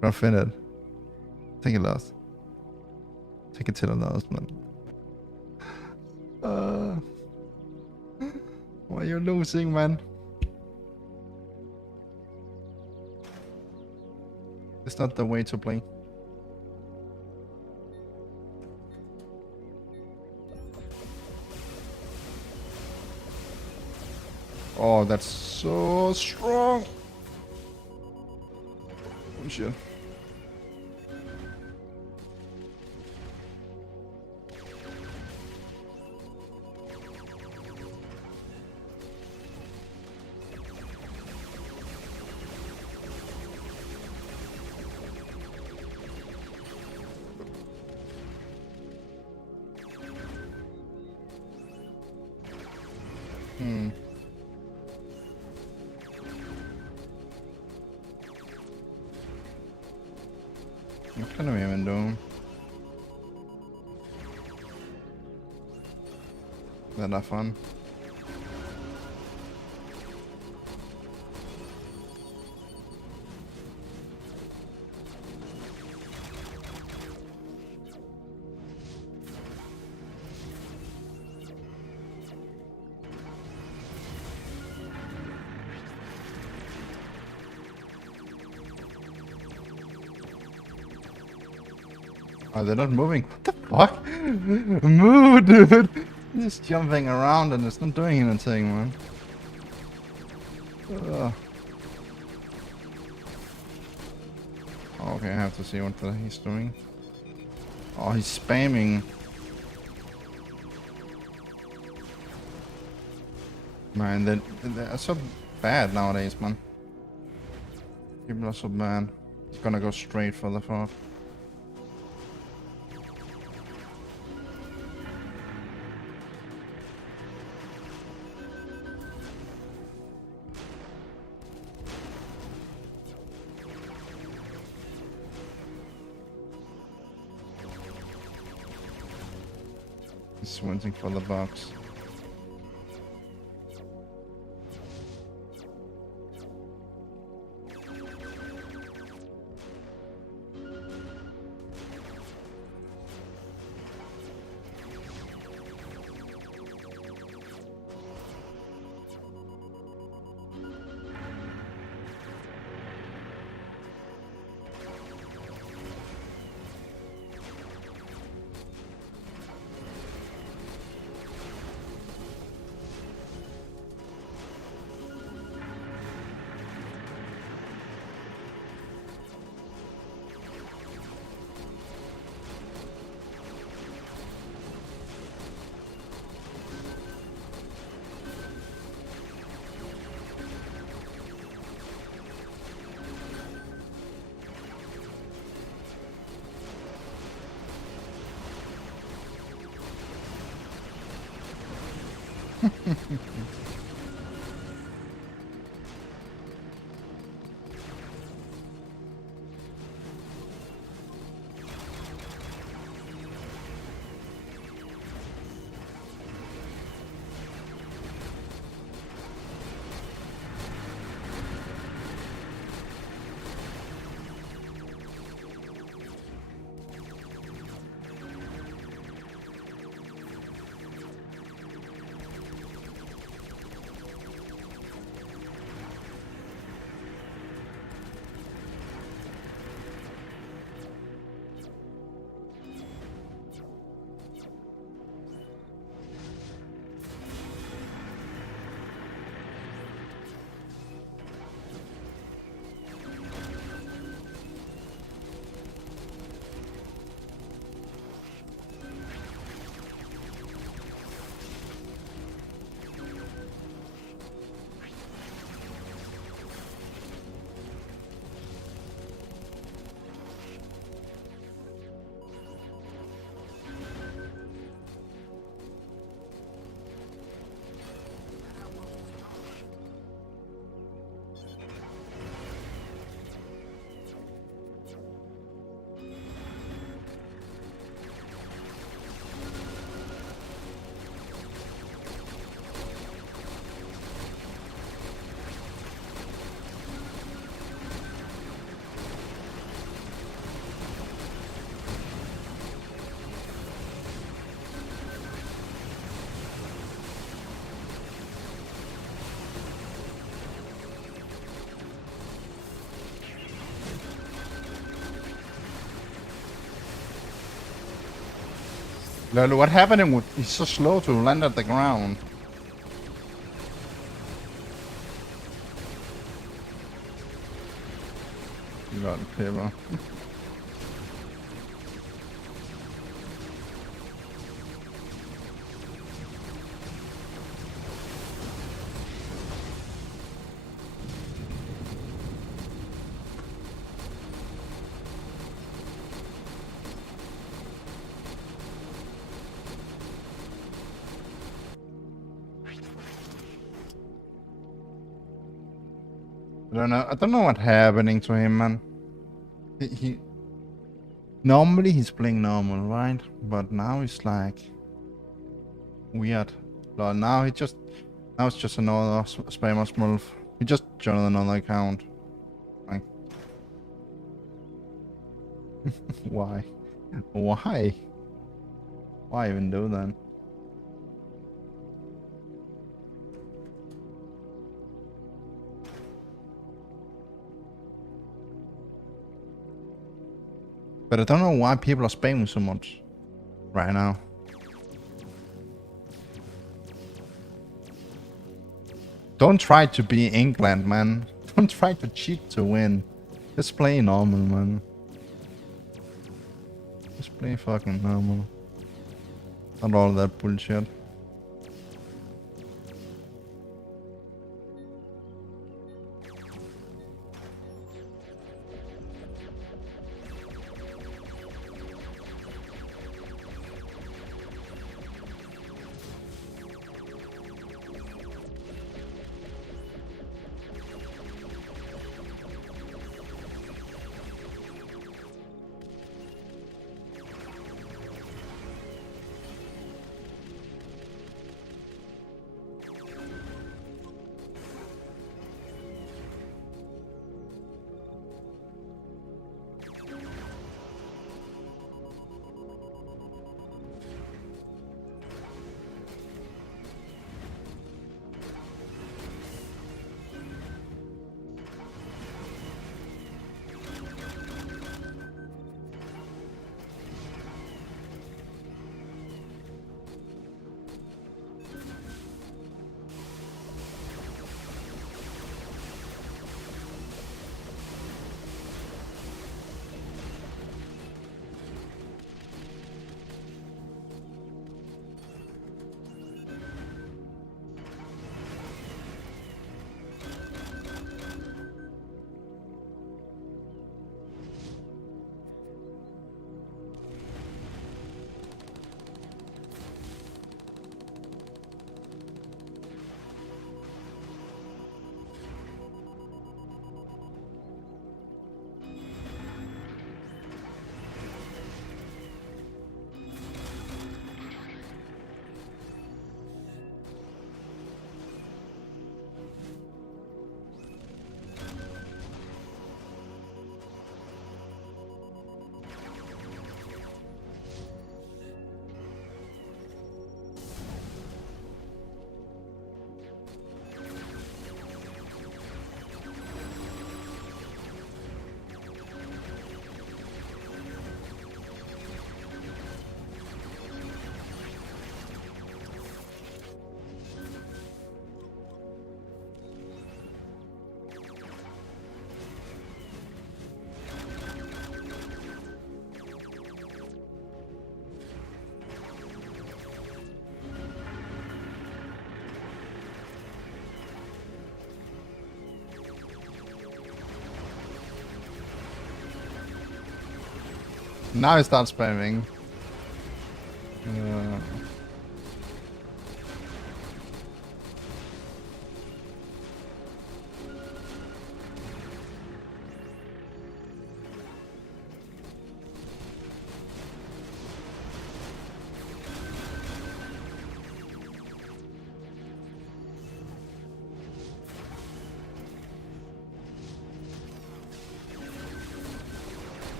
Can't fin it. I think he lost. I think Attila lost, man. Why are you losing, man? It's not the way to play. Oh, that's so strong. Oh shit. What can we even do? That are fun. Oh, they're not moving. What the fuck? Move, dude! Just jumping around and it's not doing anything, man. Ugh. Okay, I have to see what he's doing. Oh, he's spamming. Man, they're so bad nowadays, man. People are so bad. He's gonna go straight for the fort. He's waiting for the box. Lol, what happened? He's so slow to land at the ground. Lol, pepper. I don't know what's happening to him, man. He normally he's playing normal, right? But now it's like weird. Well, now it's just another spammer smurf. He just joined another account. Like, why? Why? Why even do that? But I don't know why people are spamming so much right now. Don't try to be England, man. Don't try to cheat to win. Just play normal, man. Just play fucking normal. Not all that bullshit. Now I start spamming.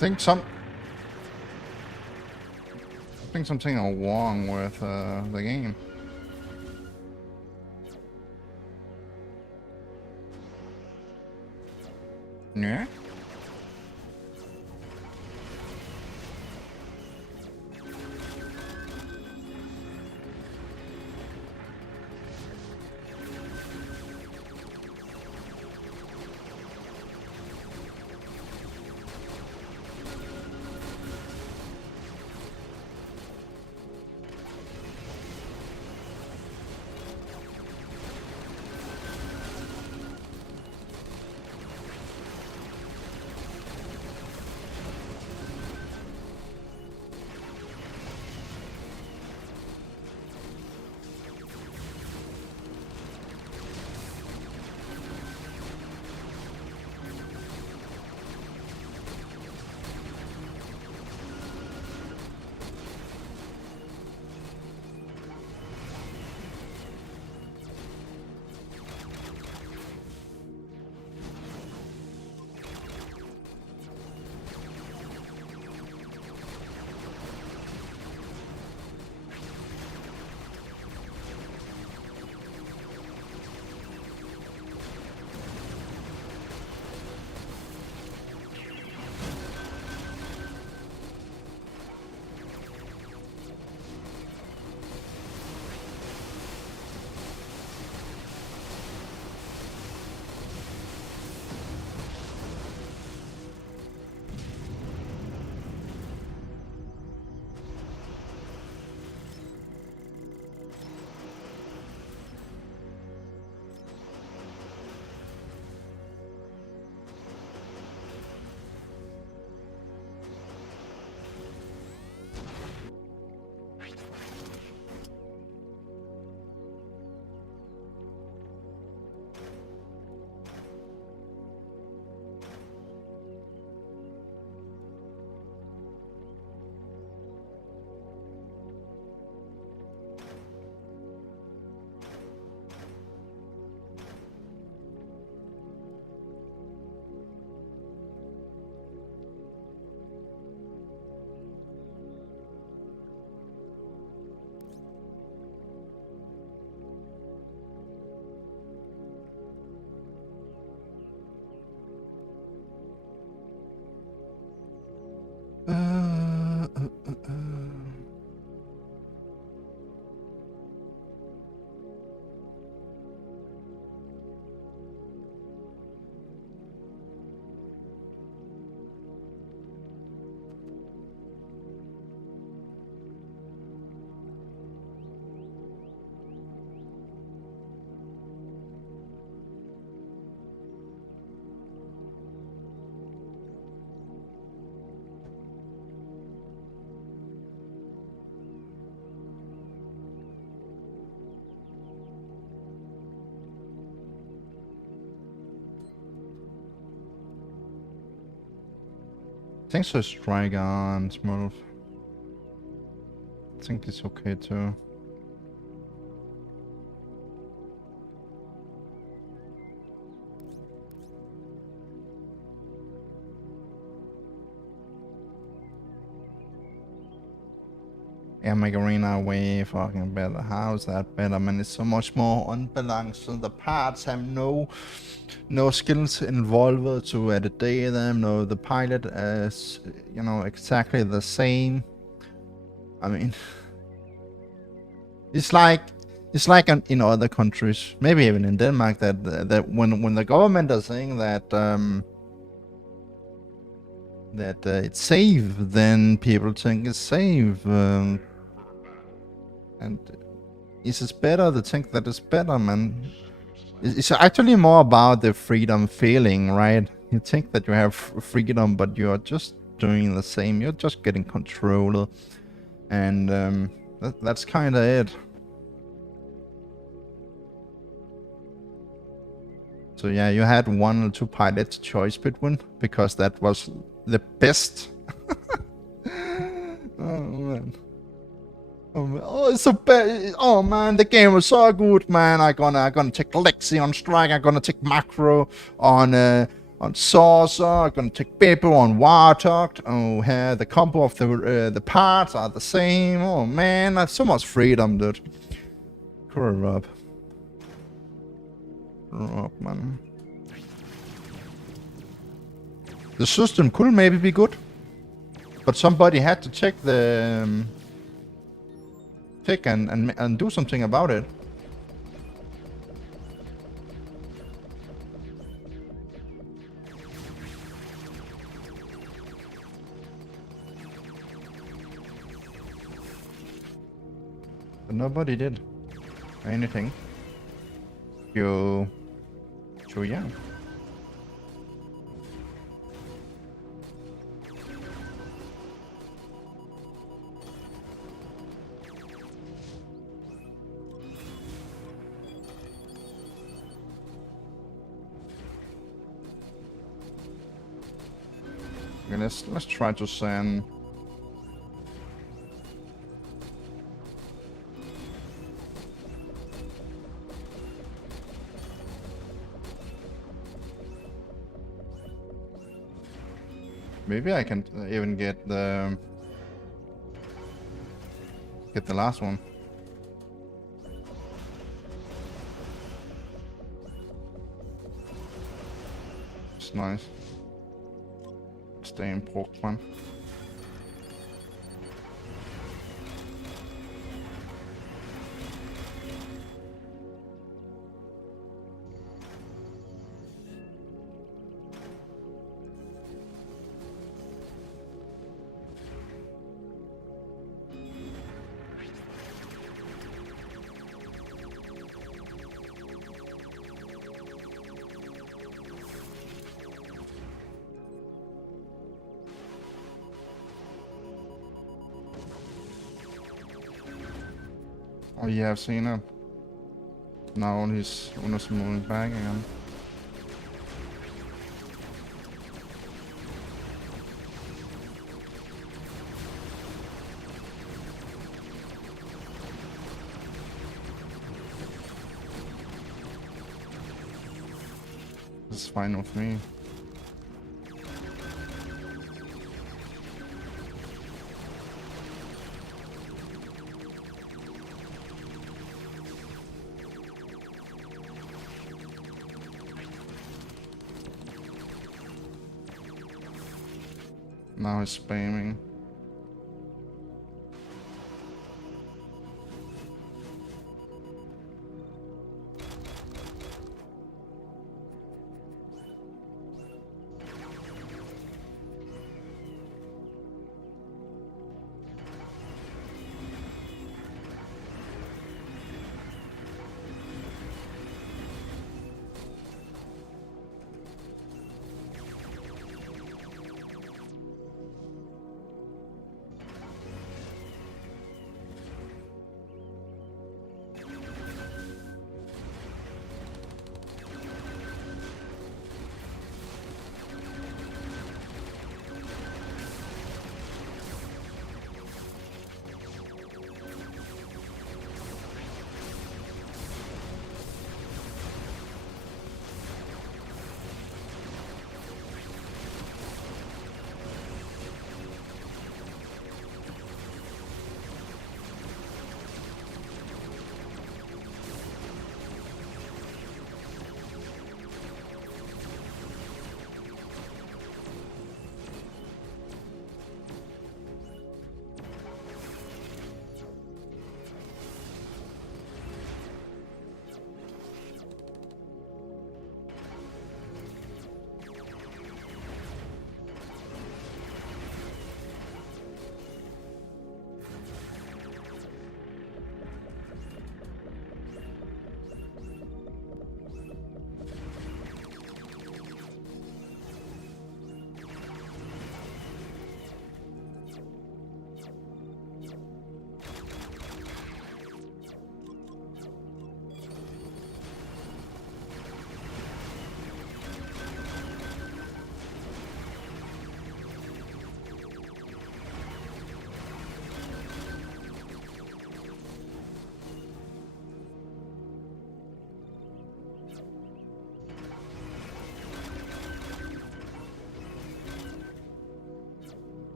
think something is wrong with the game. Yeah. Uh, uh, uh, uh. Thanks for strike on Smurf. I think it's okay too. AirMech Arena way fucking better. How's that better? Man, it's so much more unbalanced. So the parts have no skills involved to edit them. No, the pilot is, you know, exactly the same. I mean, it's like in other countries, maybe even in Denmark, that when the government is saying that it's safe, then people think it's safe. And is it better to think that it's better, man? It's actually more about the freedom feeling, right? You think that you have freedom, but you're just doing the same. You're just getting control. And that's kind of it. So yeah, you had 1 or 2 pilots choice between, because that was the best. Oh man. Oh, it's so bad. Oh man, the game was so good, man. I'm gonna take Lexi on strike. I'm gonna take Macro on on Saucer, gonna take Beppo on Warthog. Oh, yeah, the combo of the parts are the same. Oh man, that's so much freedom, dude. Corrupt. Corrupt, man. The system could maybe be good, but somebody had to check the tick and do something about it. But nobody did anything. So yeah. Okay, let's try to send. Maybe I can even get the last one. It's nice. Stay in Pokemon. Oh yeah, I've seen it. Now he's almost moving back again. This is fine with me. Now he's spamming.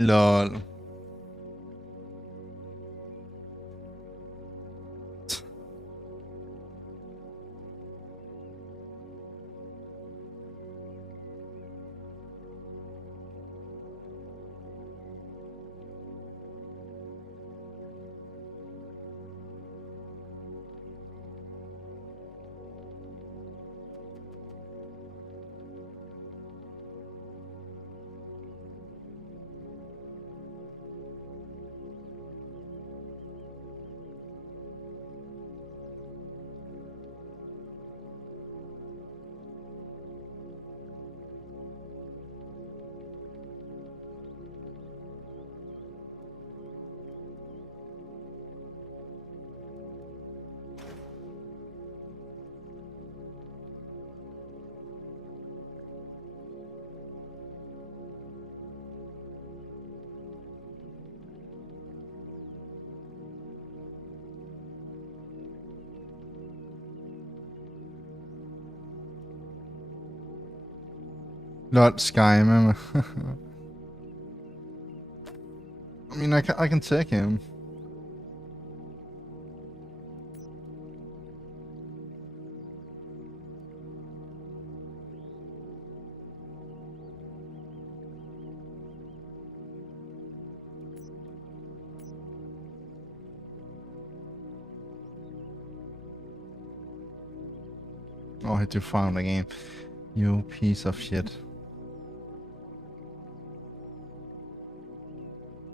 Lol. Not Sky, man. I mean, I can take him. Oh, I had to found again. You piece of shit.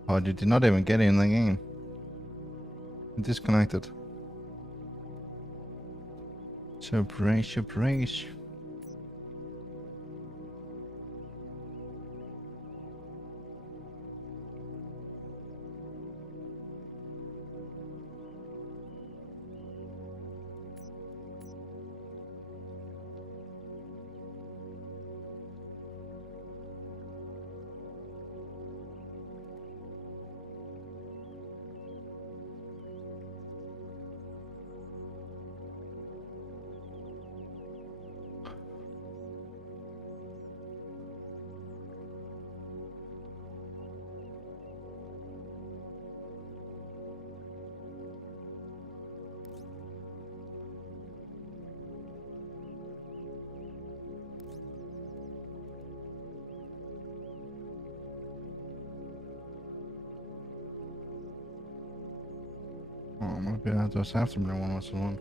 Oh, you did not even get in the game. Disconnected. Surprise, surprise. Oh, maybe I just have to bring one was the one.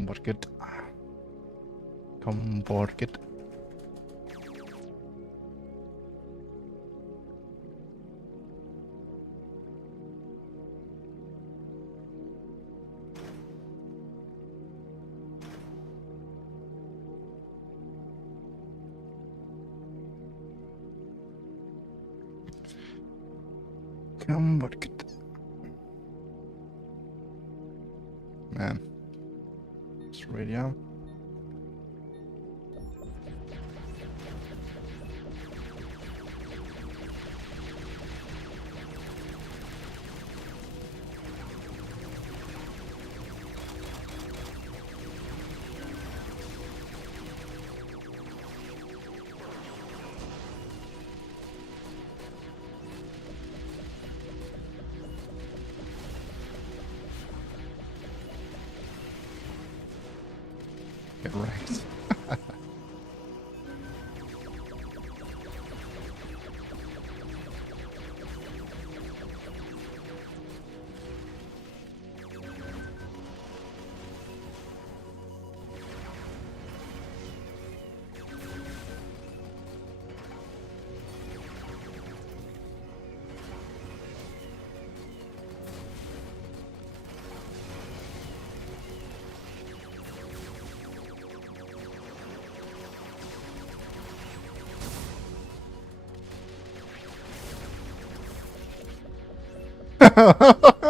Komborget. Komborget. Komborget. Man. It's radio. Get wrecked.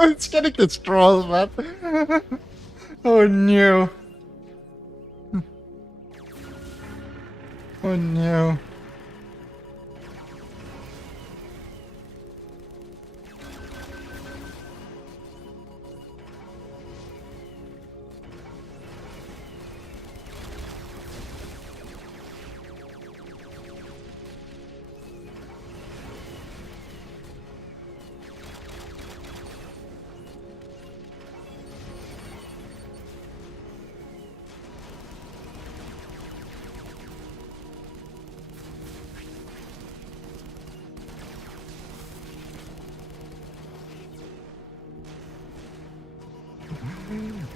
It's getting destroyed, man. Oh no. Oh no.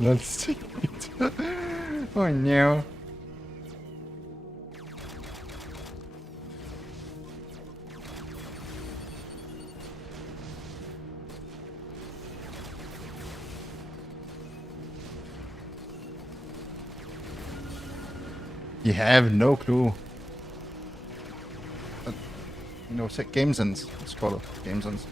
Let's see it. Oh no. You have no clue. You know, game sense. It's called game sense.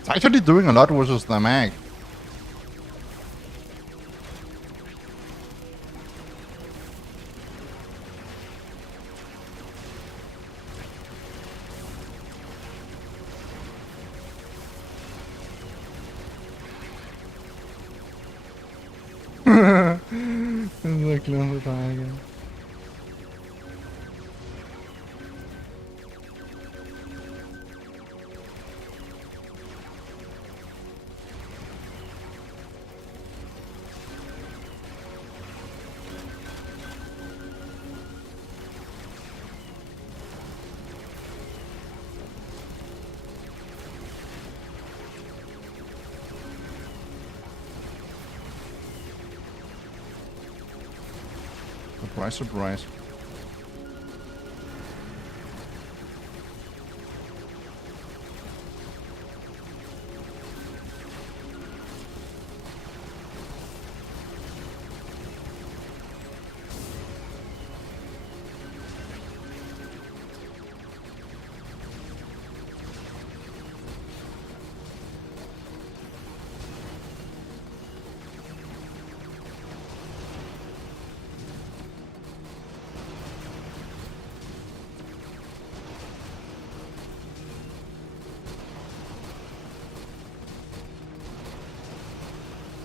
It's actually doing a lot versus the mag. Look, no, again. Surprise, surprise.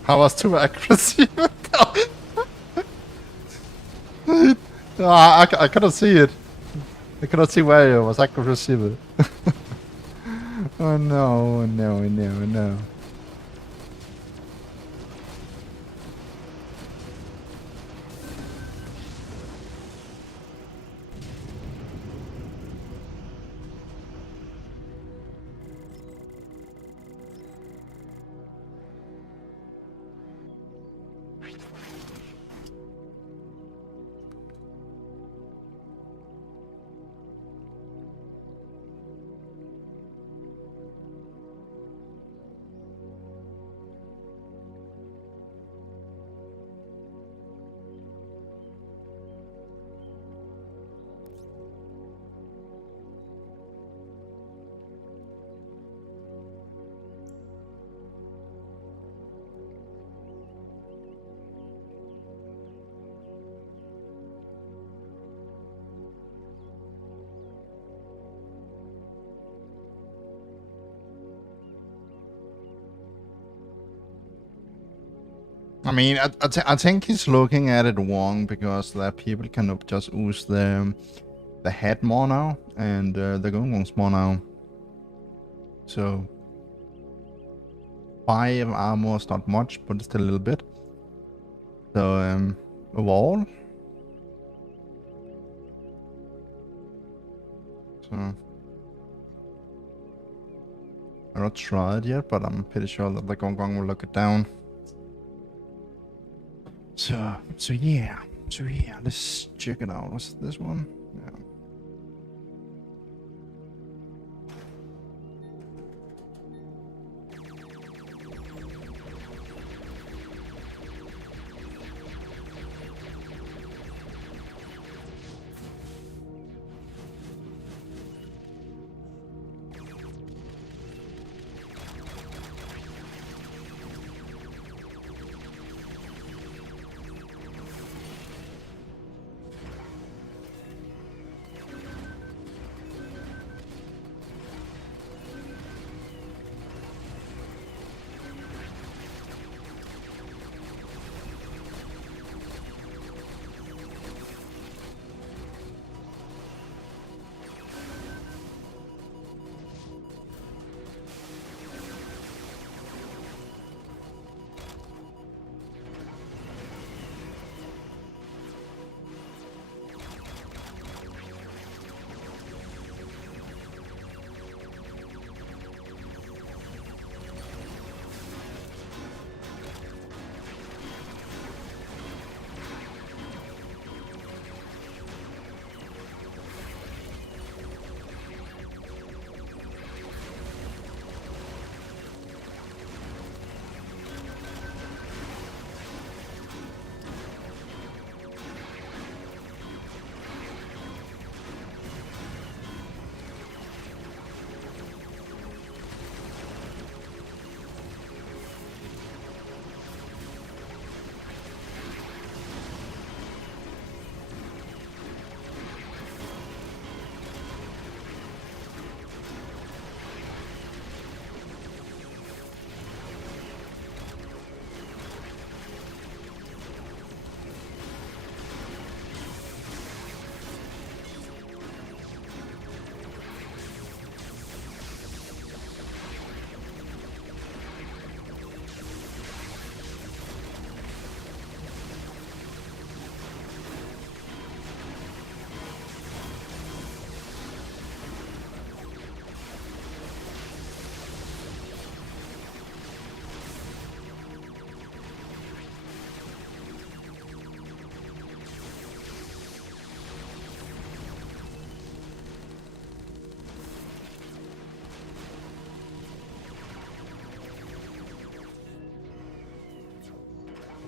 I was too aggressive. I couldn't see it. I couldn't see where I was aggressive. Oh no, oh no, oh no, oh no. I mean, I think he's looking at it wrong because that people can just use the head more now and the gongongs more now. So 5 armor is not much, but it's still a little bit. So overall. So I've not tried yet, but I'm pretty sure that the gongong will lock it down. So yeah, let's check it out. What's this one? Yeah.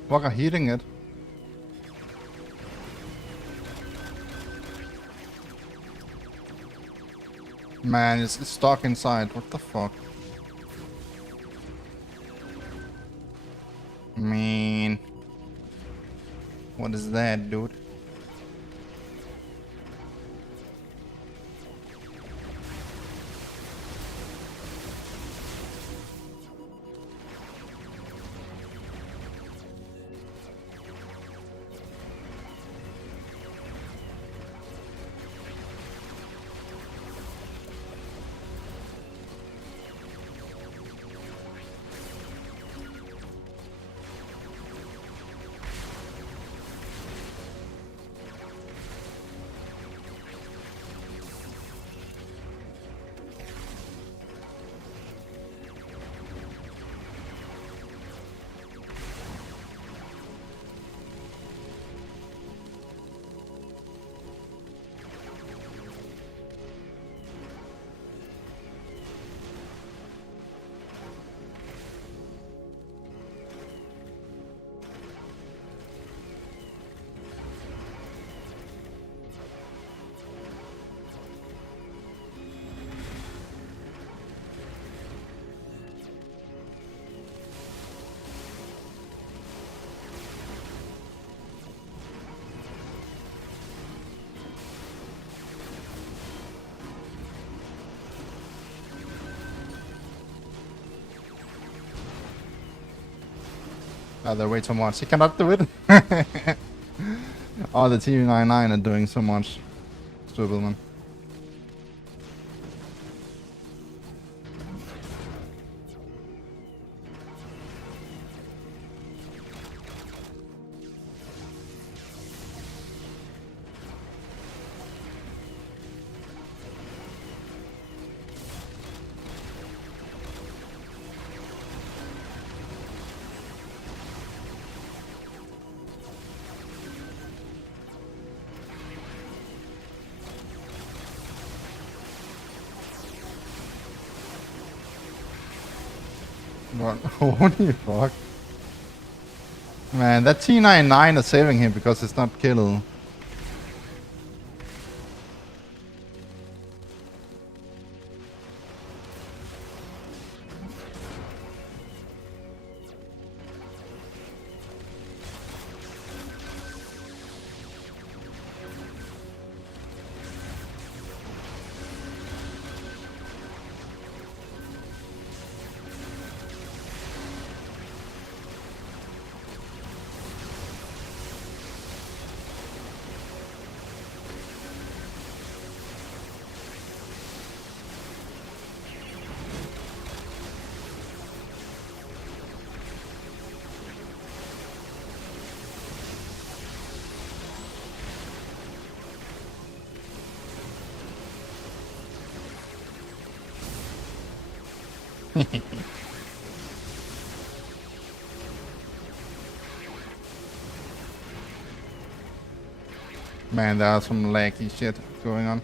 Fuck, are hitting it. Man, it's stuck inside. What the fuck? Man. What is that, dude? Oh, they're way too much. He cannot do it. Oh, the T99 are doing so much. Stupid, man. What? Holy fuck. Man, that T99 is saving him because it's not killed. Man, there's some laggy shit going on.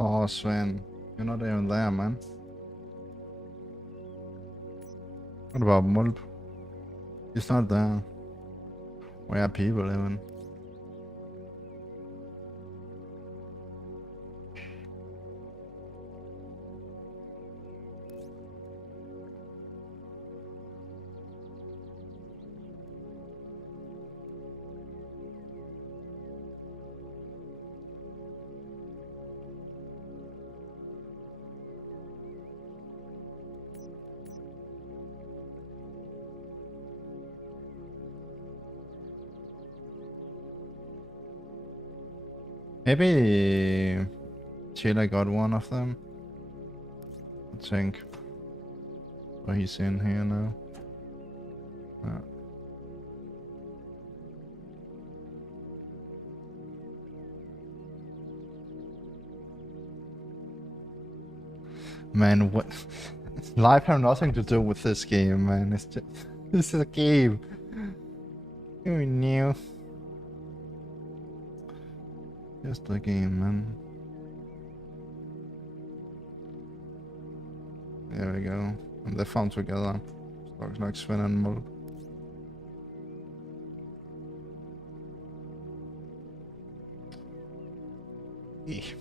Oh, Sven, you're not even there, man. What about Mulp? He's not there. Where are people even? Maybe Chile got one of them. I think. So he's in here now. Man, what? Life have nothing to do with this game, man. It's just this is a game. Who knew? Just a game, man. There we go. And they found together. Looks like Sven and Mulp. Eeh.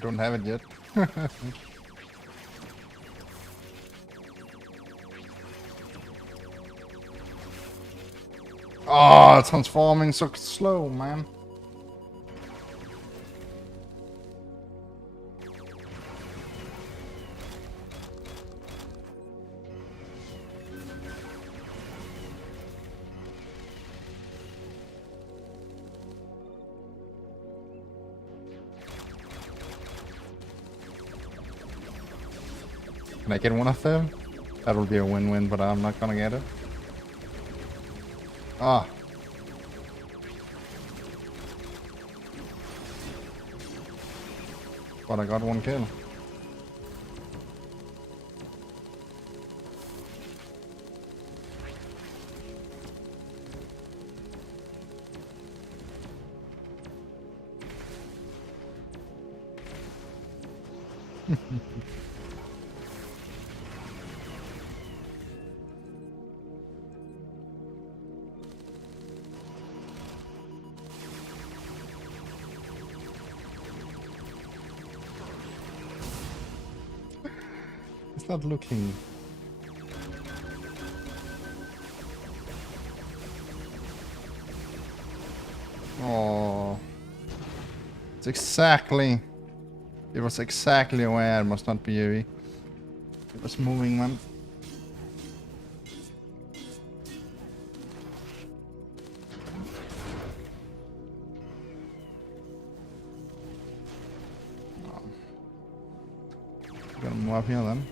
Don't have it yet. Oh, transforming so slow, man. Can I get one of them? That'll be a win-win, but I'm not gonna get it. Ah. But I got one kill. It's not looking. Oh, it's exactly. It was exactly where it must not be heavy. It was moving, man. Oh. Gonna move up here then.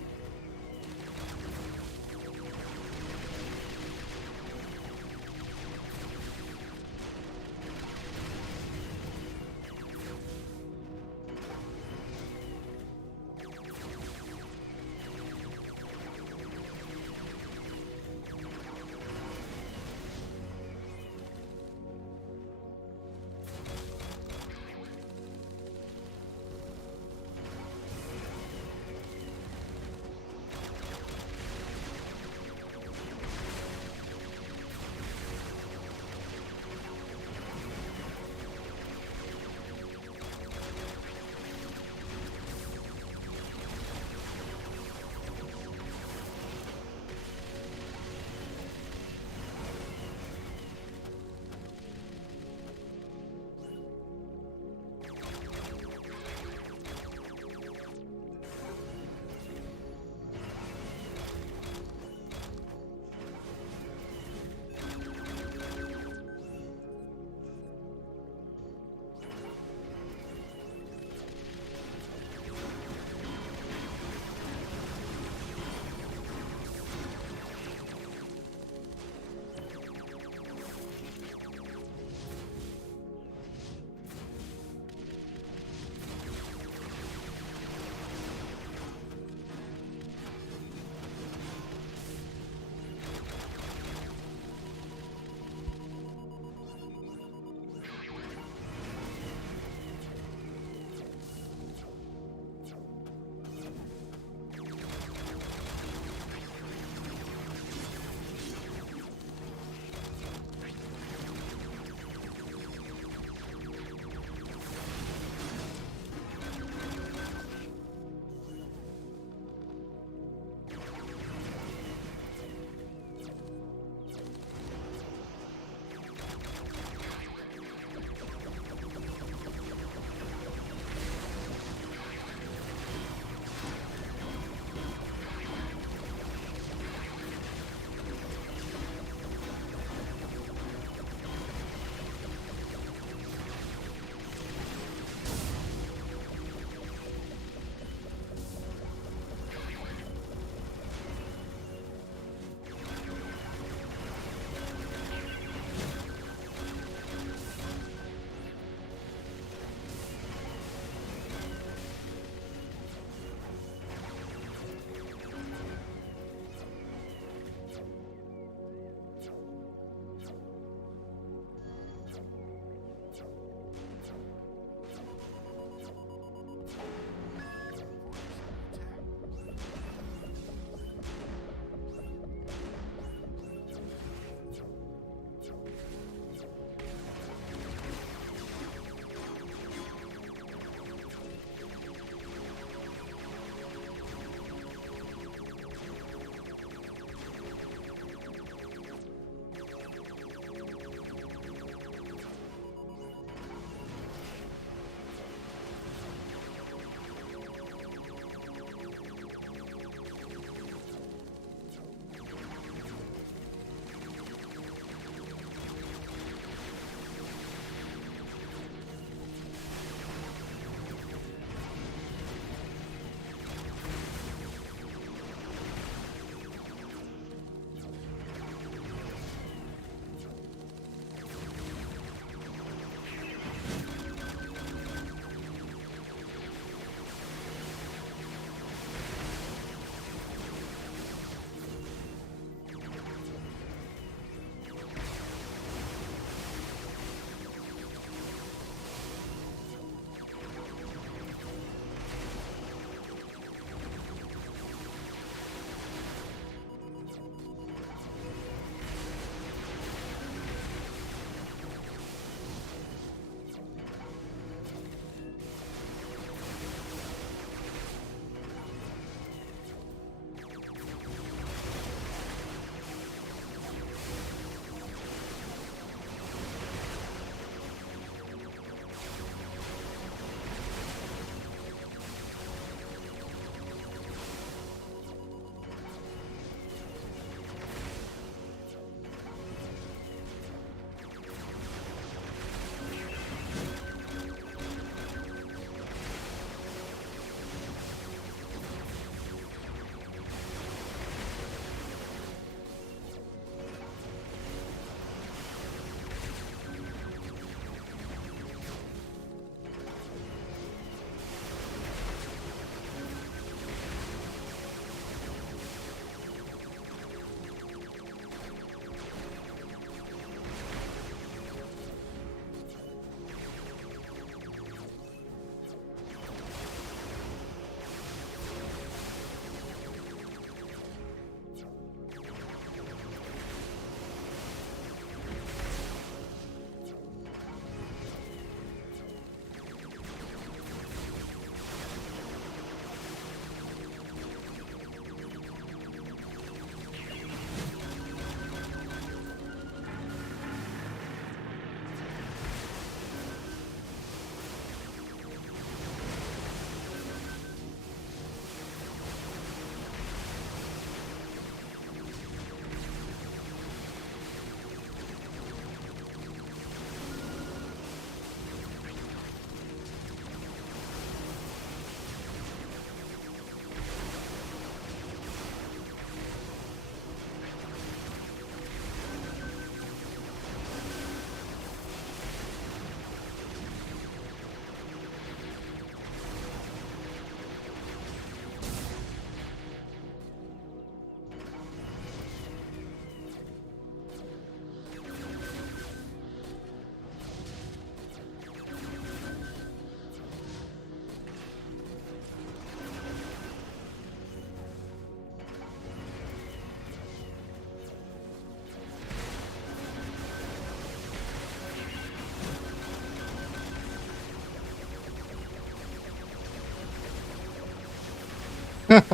Get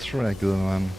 tracked, man.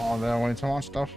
Oh, there went so much stuff.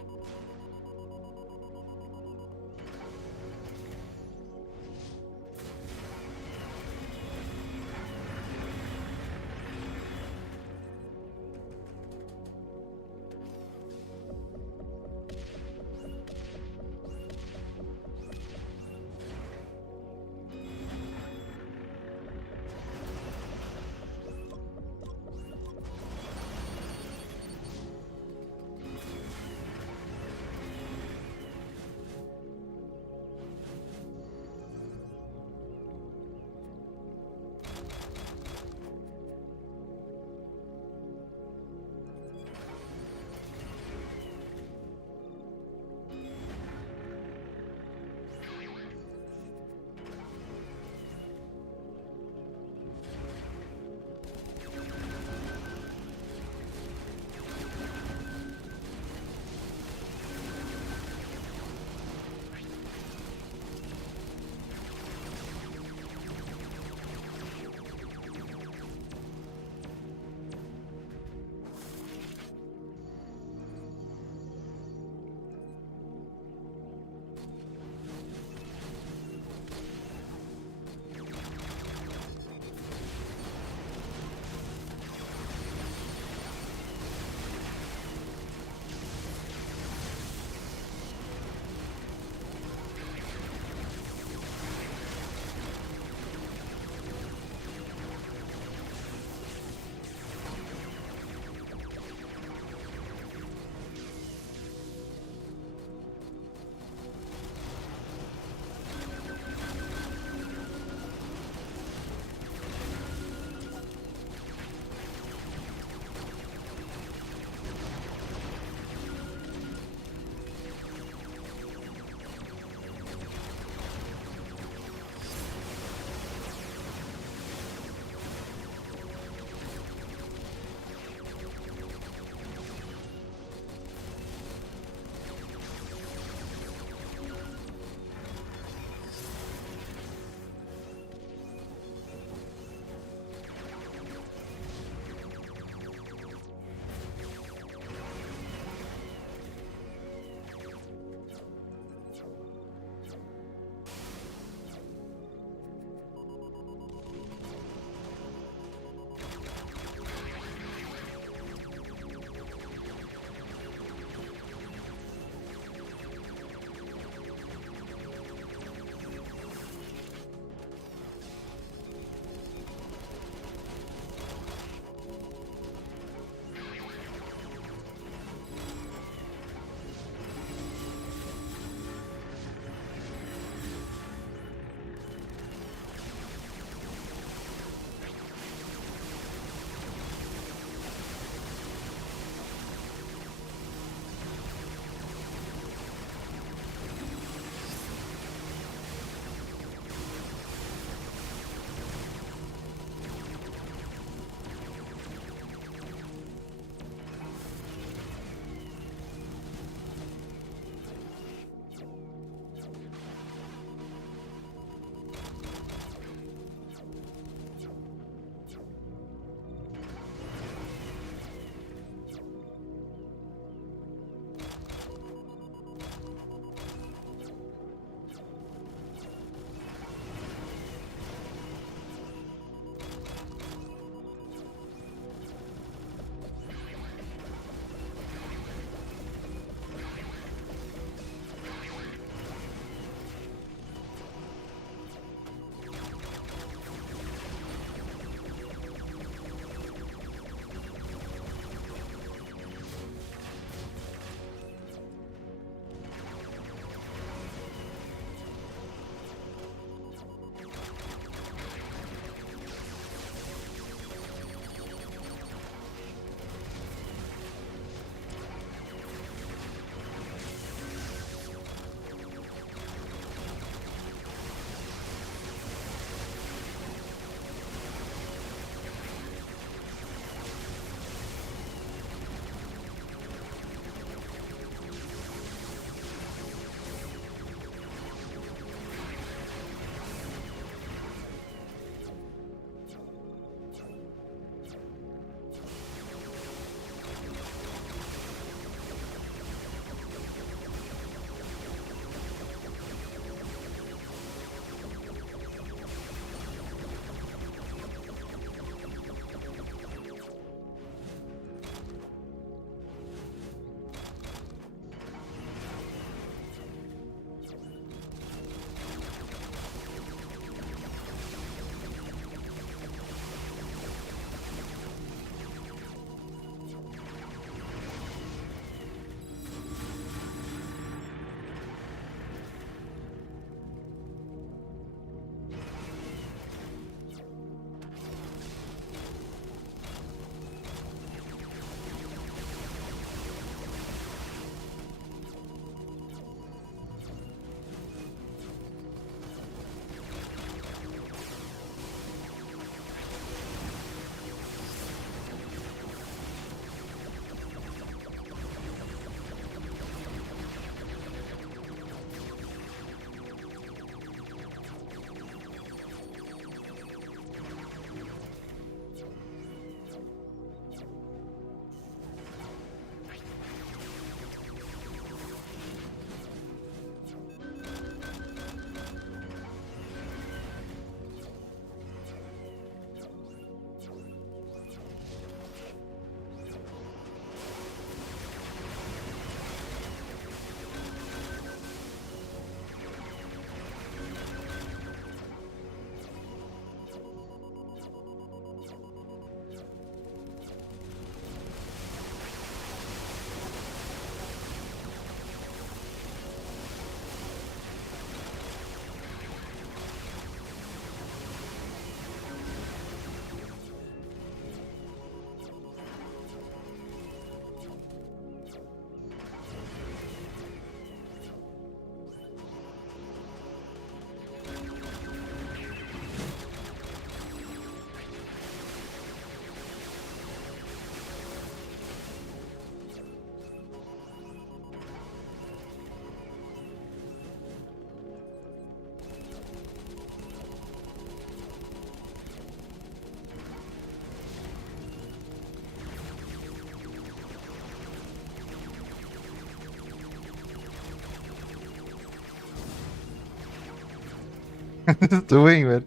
doing it?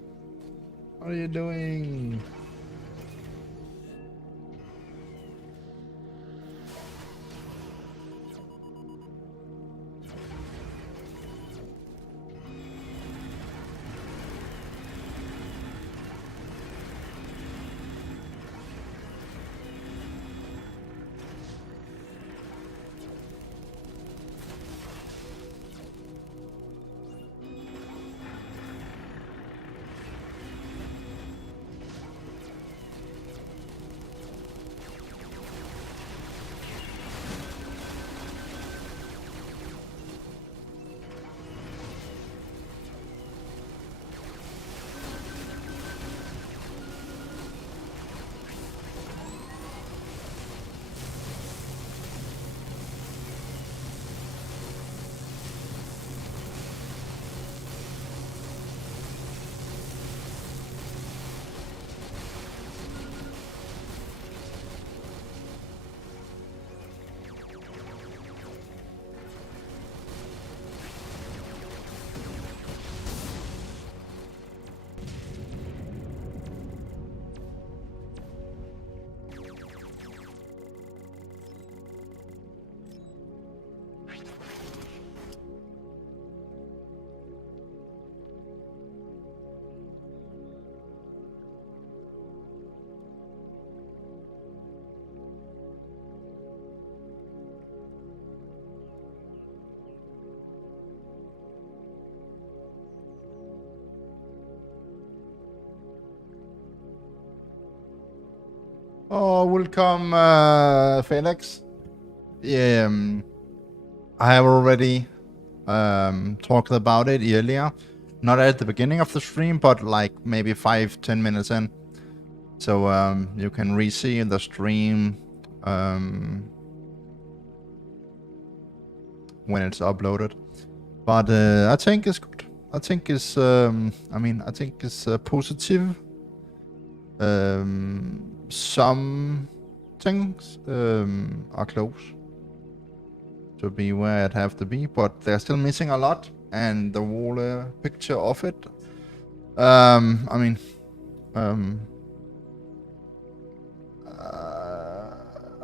What are you doing? Oh, welcome, Felix. Yeah, I have already talked about it earlier. Not at the beginning of the stream, but like maybe 5-10 minutes in. So you can re-see the stream when it's uploaded. But I think it's good. I think it's I think it's positive. Some things are close to be where it have to be, but they're still missing a lot. And the whole picture of it, I'm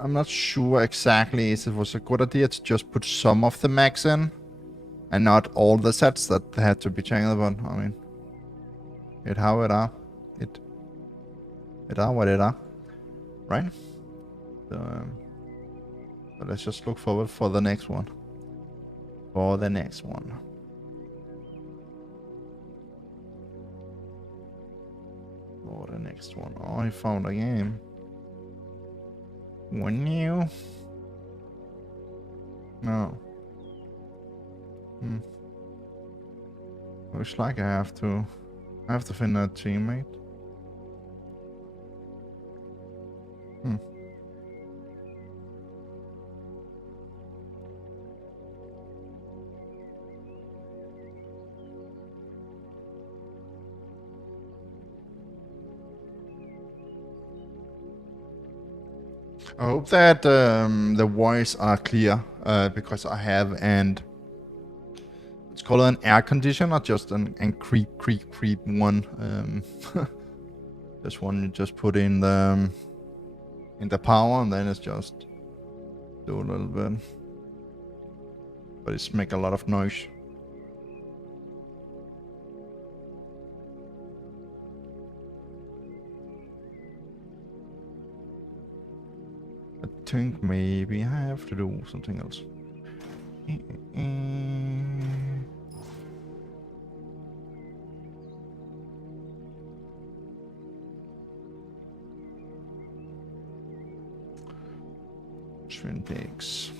not sure exactly if it was a good idea to just put some of the mechs in and not all the sets that had to be changed upon. I mean, it how it are. It are what it are, right? So, but let's just look forward for the next one. For the next one. For the next one. Oh, I found a game. One new. No. Looks like I have to find a teammate. I hope that the voice are clear because I have it's called an air conditioner, just an creep one. This one you just put in the power and then it's just do a little bit, but it's make a lot of noise. I think maybe I have to do something else. Twin Peaks.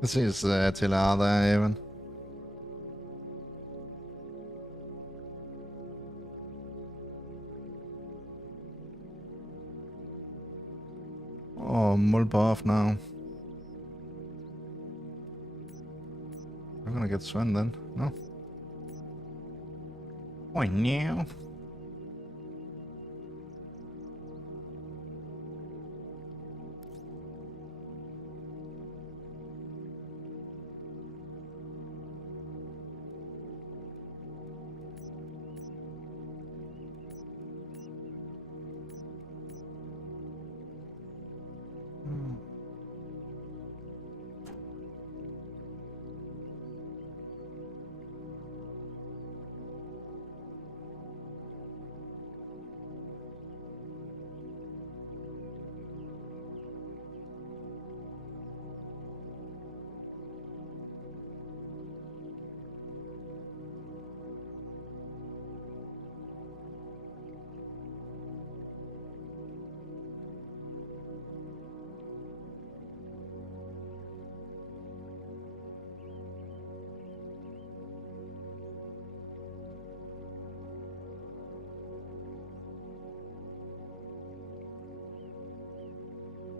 Precis till andra även. Oh, multiple off now. I'm gonna get Sven then. No. Oh no.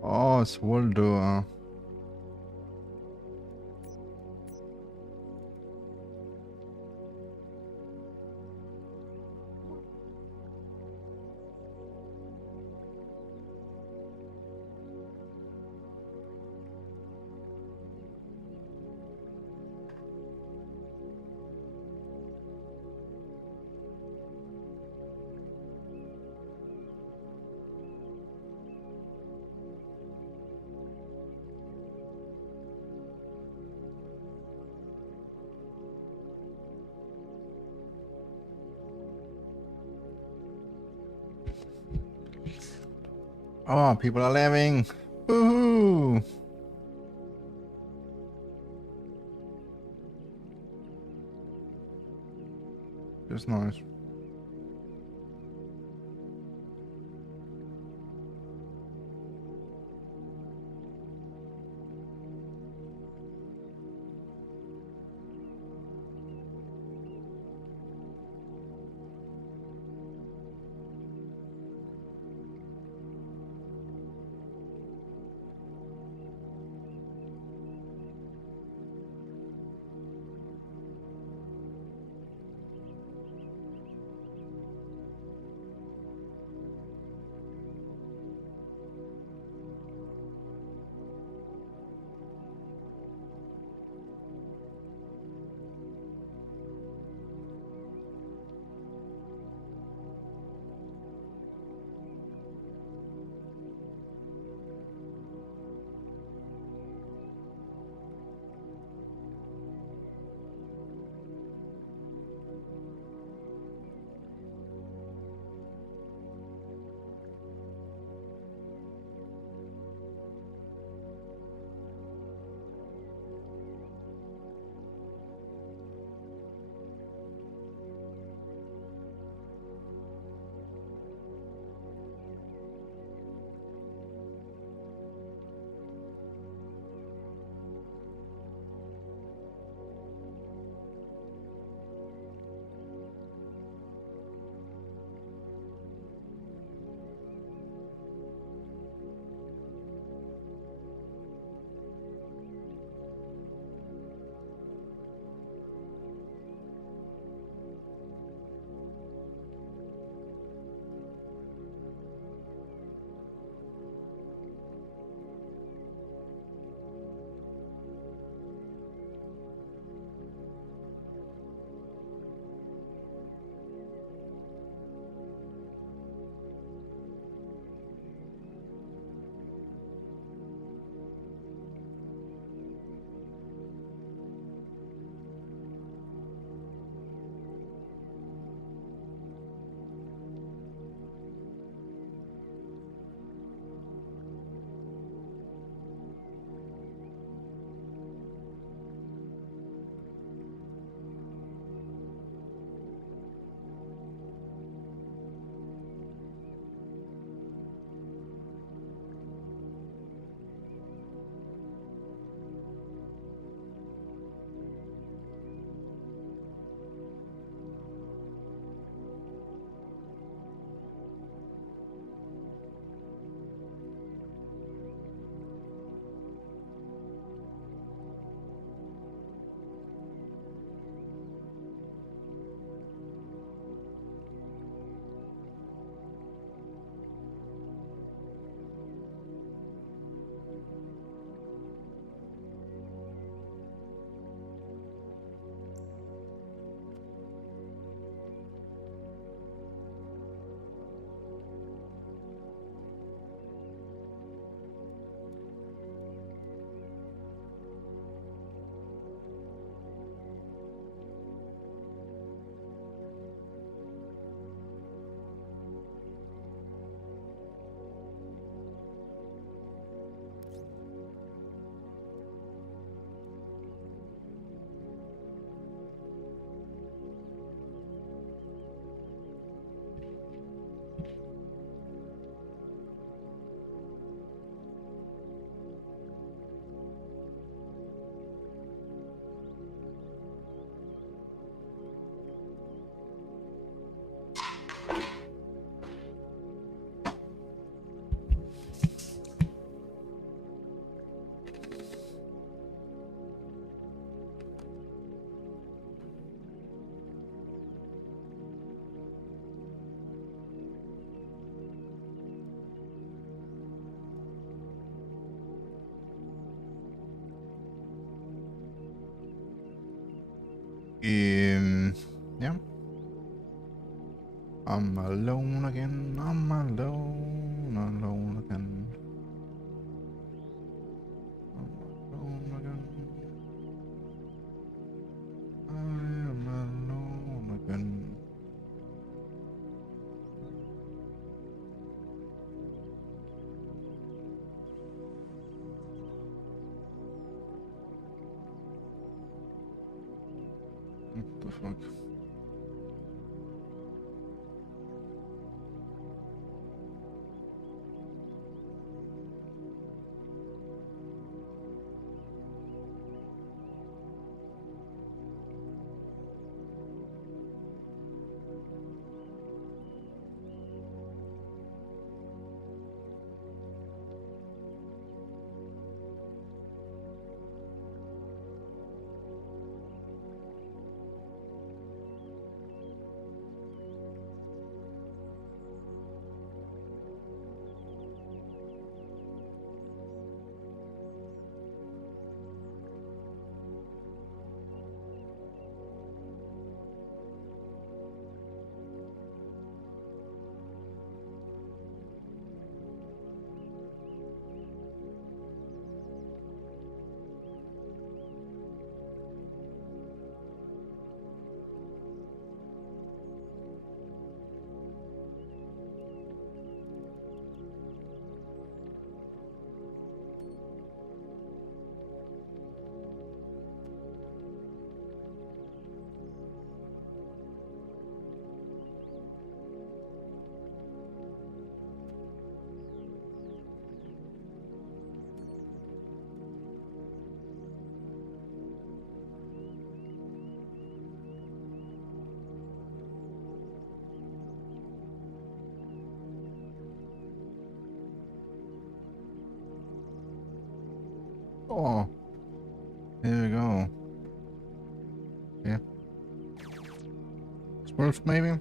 Oh, it's Waldo. Oh, people are laughing. Woohoo! Just nice. Yeah. I'm alone again. I'm alone again. I'm alone again. I am alone again. What the fuck? Oh, here we go. Yeah. Smurfs, maybe?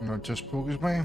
Not just focus me.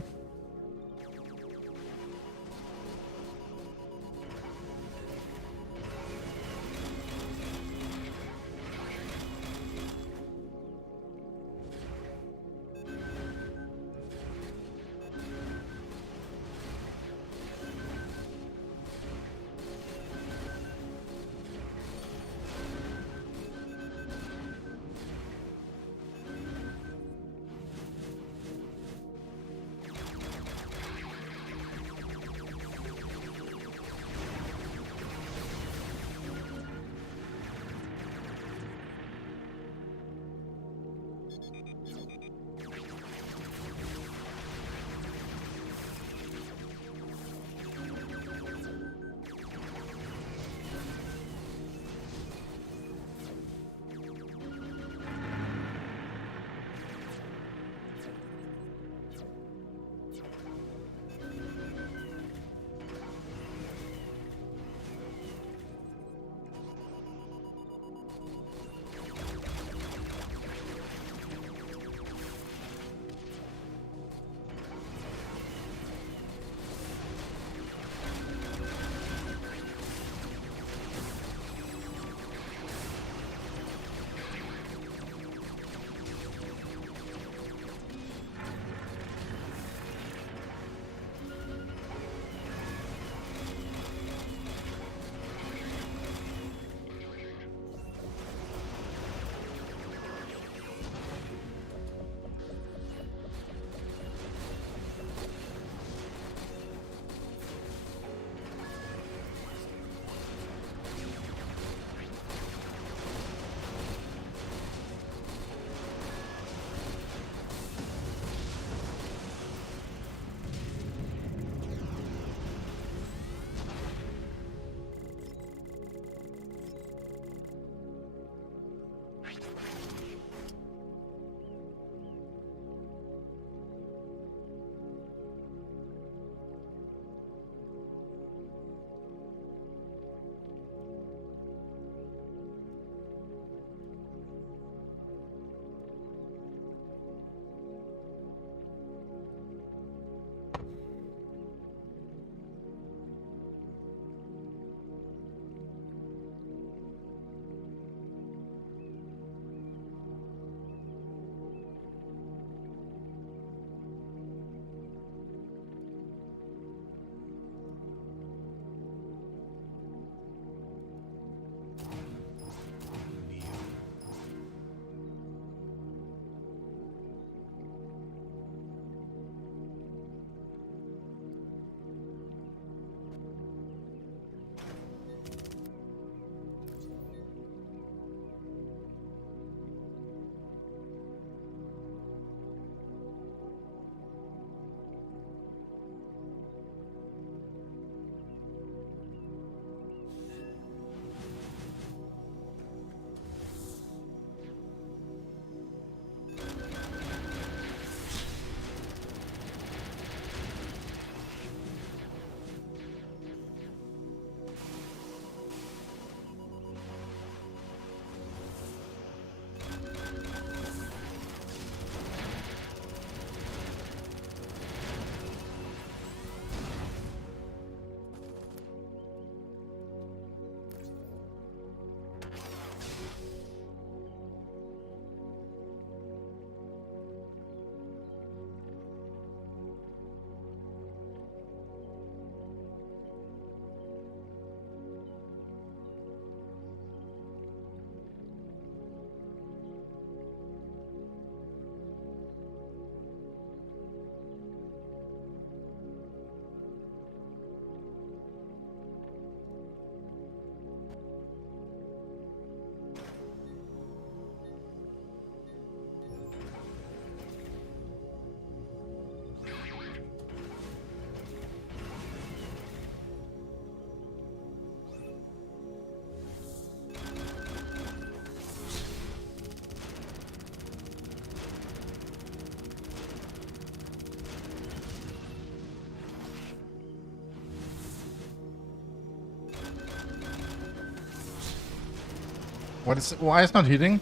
What is? Why is not hitting?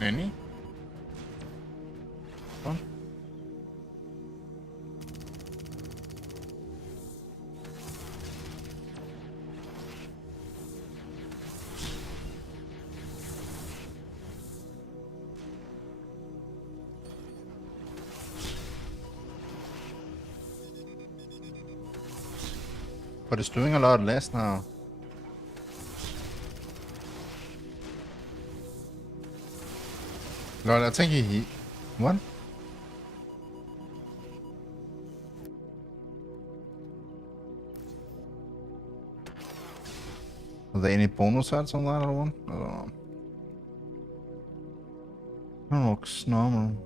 Any? What? But it's doing a lot less now. Lord, I think he... What? Are there any bonus shots on that other one? I don't know. That looks normal.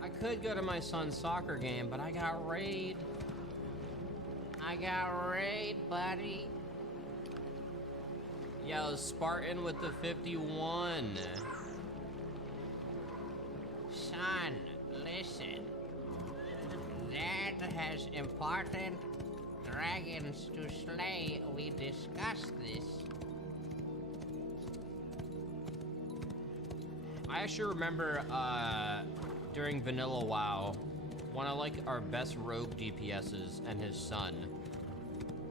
I could go to my son's soccer game, but I got raid. I got raid, buddy. Yo, Spartan with the 51. Son, listen. Dad has important dragons to slay. We discussed this. I actually remember, during Vanilla WoW, one of like our best rogue DPSs and his son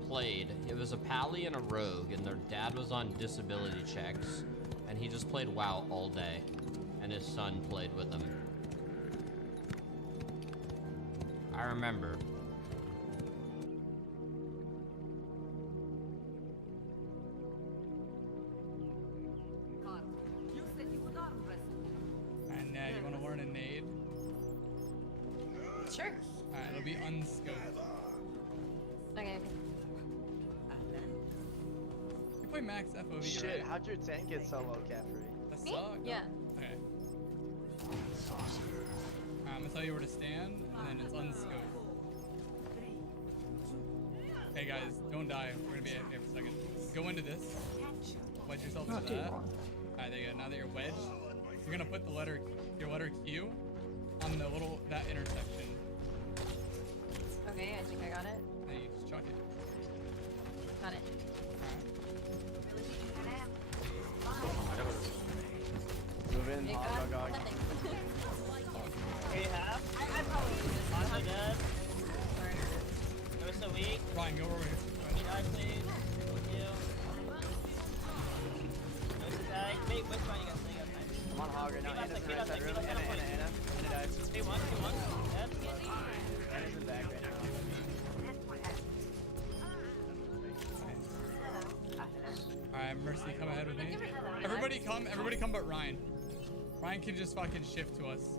played. It was a pally and a rogue, and their dad was on disability checks, and he just played WoW all day, and his son played with him. I remember. And you want to learn a nade? Sure. Alright, it'll be unscoped. Okay. You play max FOV, Shit, right? how'd your tank get so low, Caffrey? That Me? sucked. Yeah. Okay. I'm gonna tell you where to stand, and then it's unscoped. Hey guys, don't die. We're gonna be AFK for a second. Go into this. Wedge yourself into that. Alright, there you go. Now that you're wedged, you're gonna put your letter Q on the that intersection. Okay, I think I got it. And you just chuck it. Got it. Move in, It hog, got hog, hog. nothing. Hey, half? I probably just Honestly, good. Sorry. It was so weak. Ryan, go over here. Can I please? Thank you. No tag. Wait, which one you got? You got time. I'm on hog right now. Anna's in the right side room. Anna dies. Hey, one, dead. Anna's in back right now. Alright, Mercy, come ahead with me. Everybody come but Ryan. Ryan can just fucking shift to us.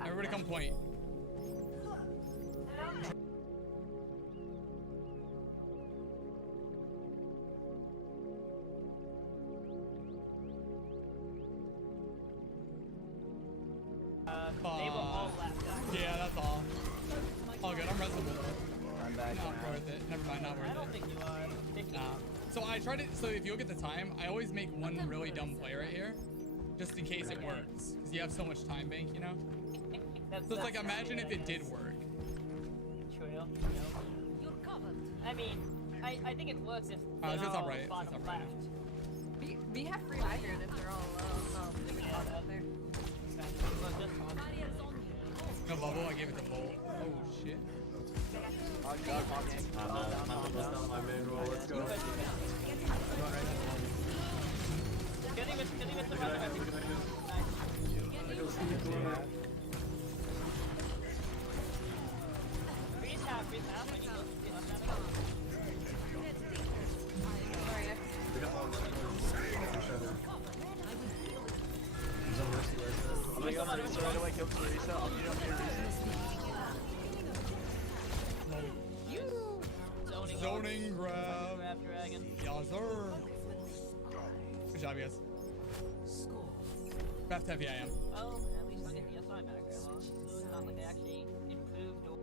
Everybody come point. They were all left. Yeah, that's all. All good, I'm resable. I'm back Not now. worth it. Never mind, not I worth don't it. think you are. 50. Nah. So I tried it, so if you look at the time, I always make one really dumb play right here. Just in case it works. Because you have so much time bank, you know? So it's like, imagine if it did work. True. I mean, I think it works if It's they're just all not right. It's bottom not right. left. We have free migrant if they're all low. They would pop up there. Look, just on. No bubble, I gave it to Bolt. Oh shit. Hog, hog, hog, gang. Down, down, down. Get him with the run. Freeze half. When you go to the left. Sorry, Teresa right away. Kill Teresa. I'll beat up Teresa. Zoning grab. Grab dragon. Y'all sir. Good job, guys. Craft heavy I am. Oh, at least I'll get the SI back. Well, it's not like they actually improved or...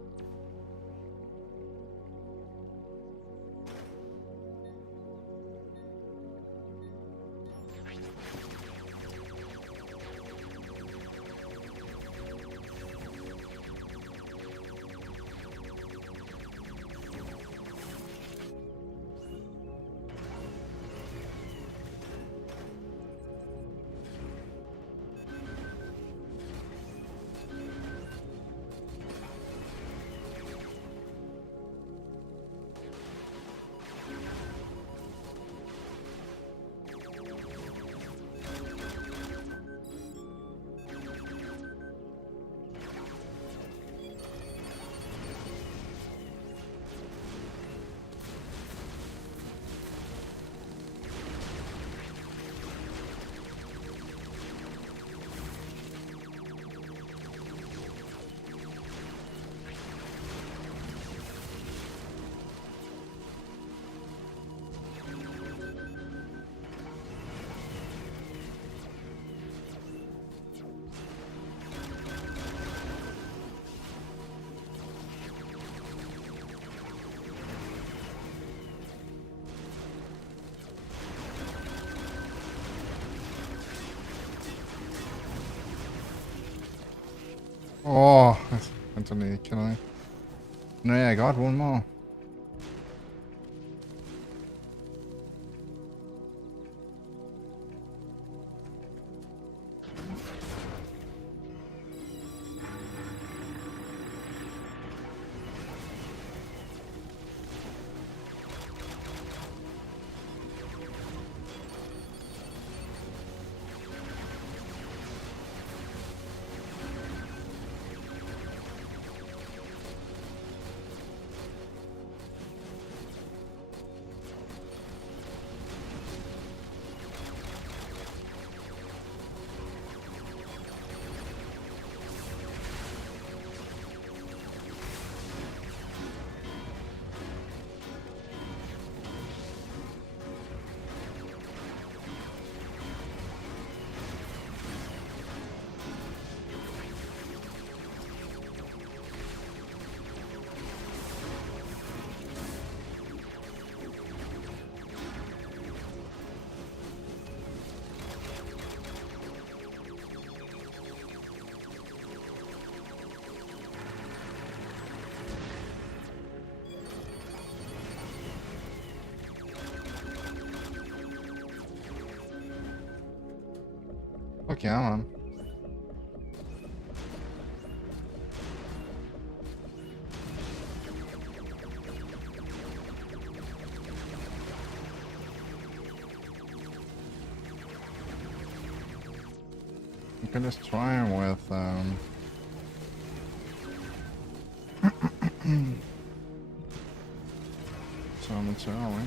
Oh, that's Anthony, can I? No, yeah, I got one more. Fuck yeah, man. You can just try him with some early.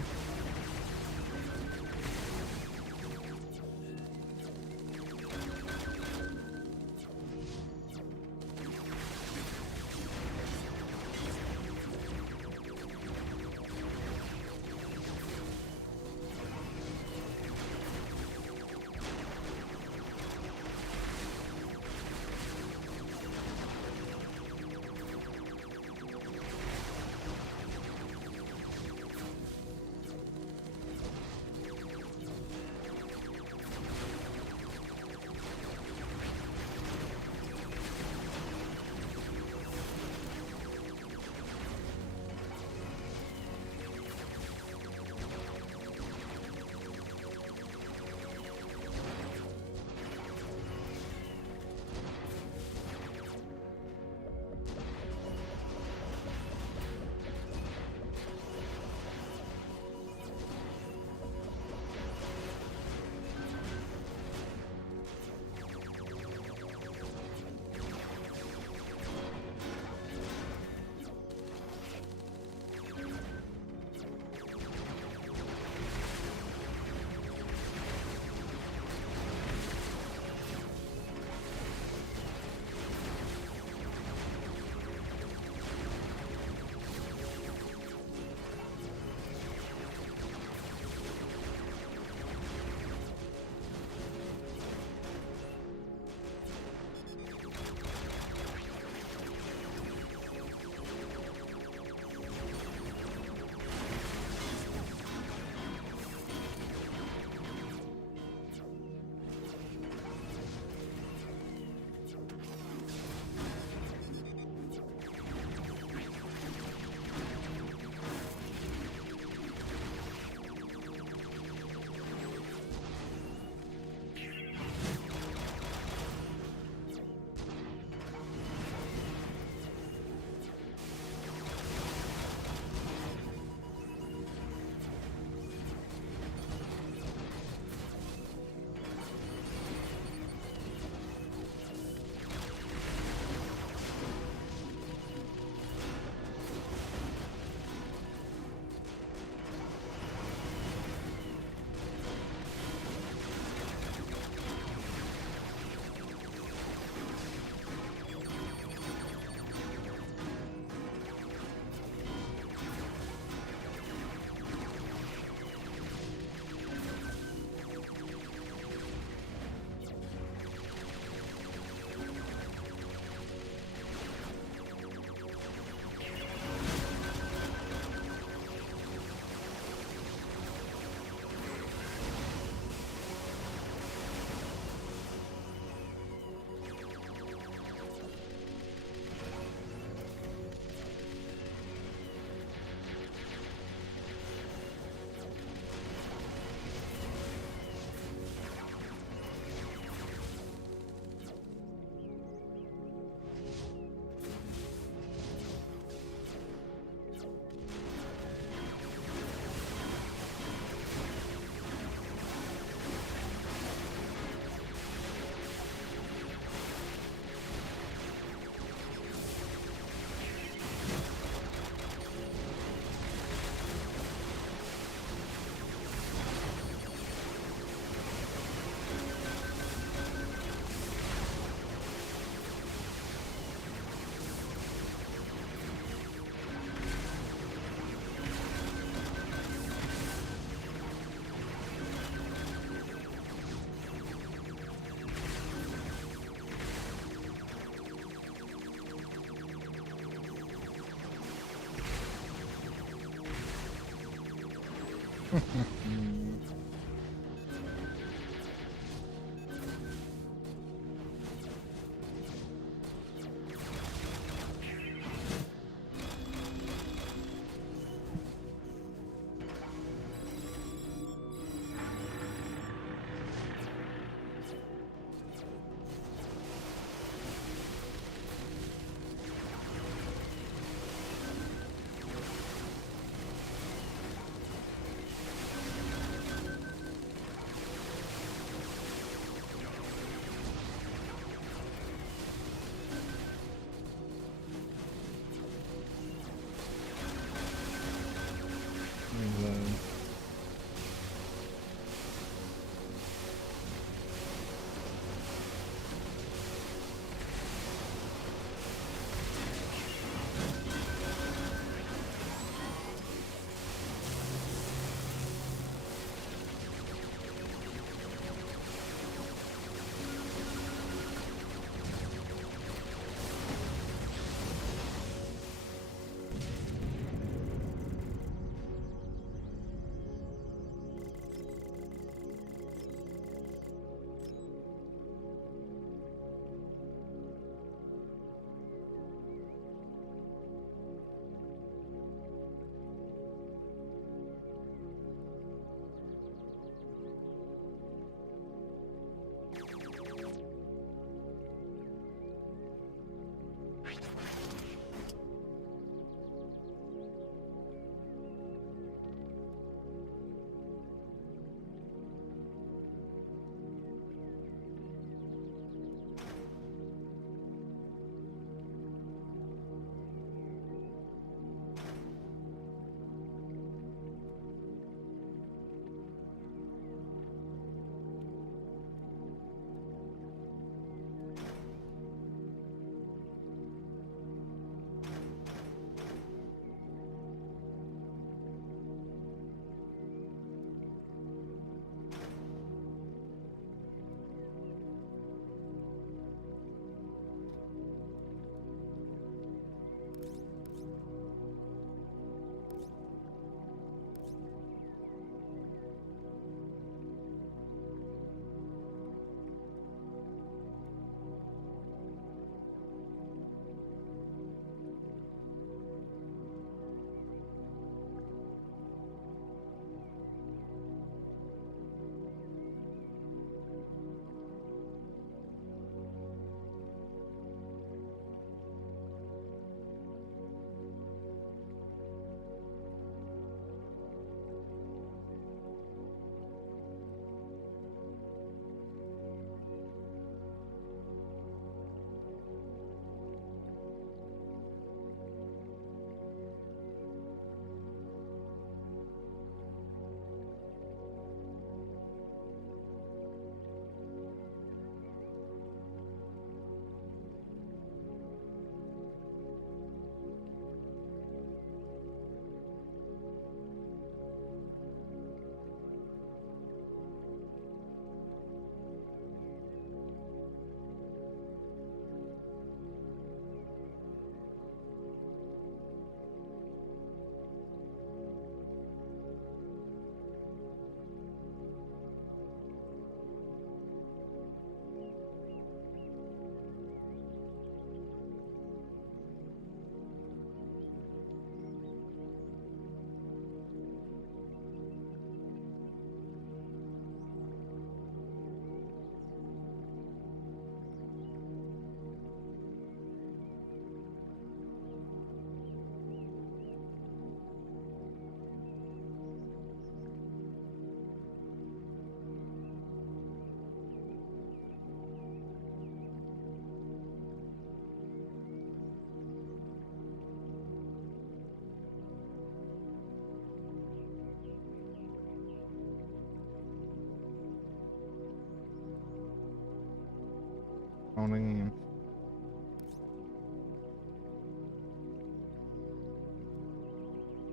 Owning.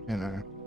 You know.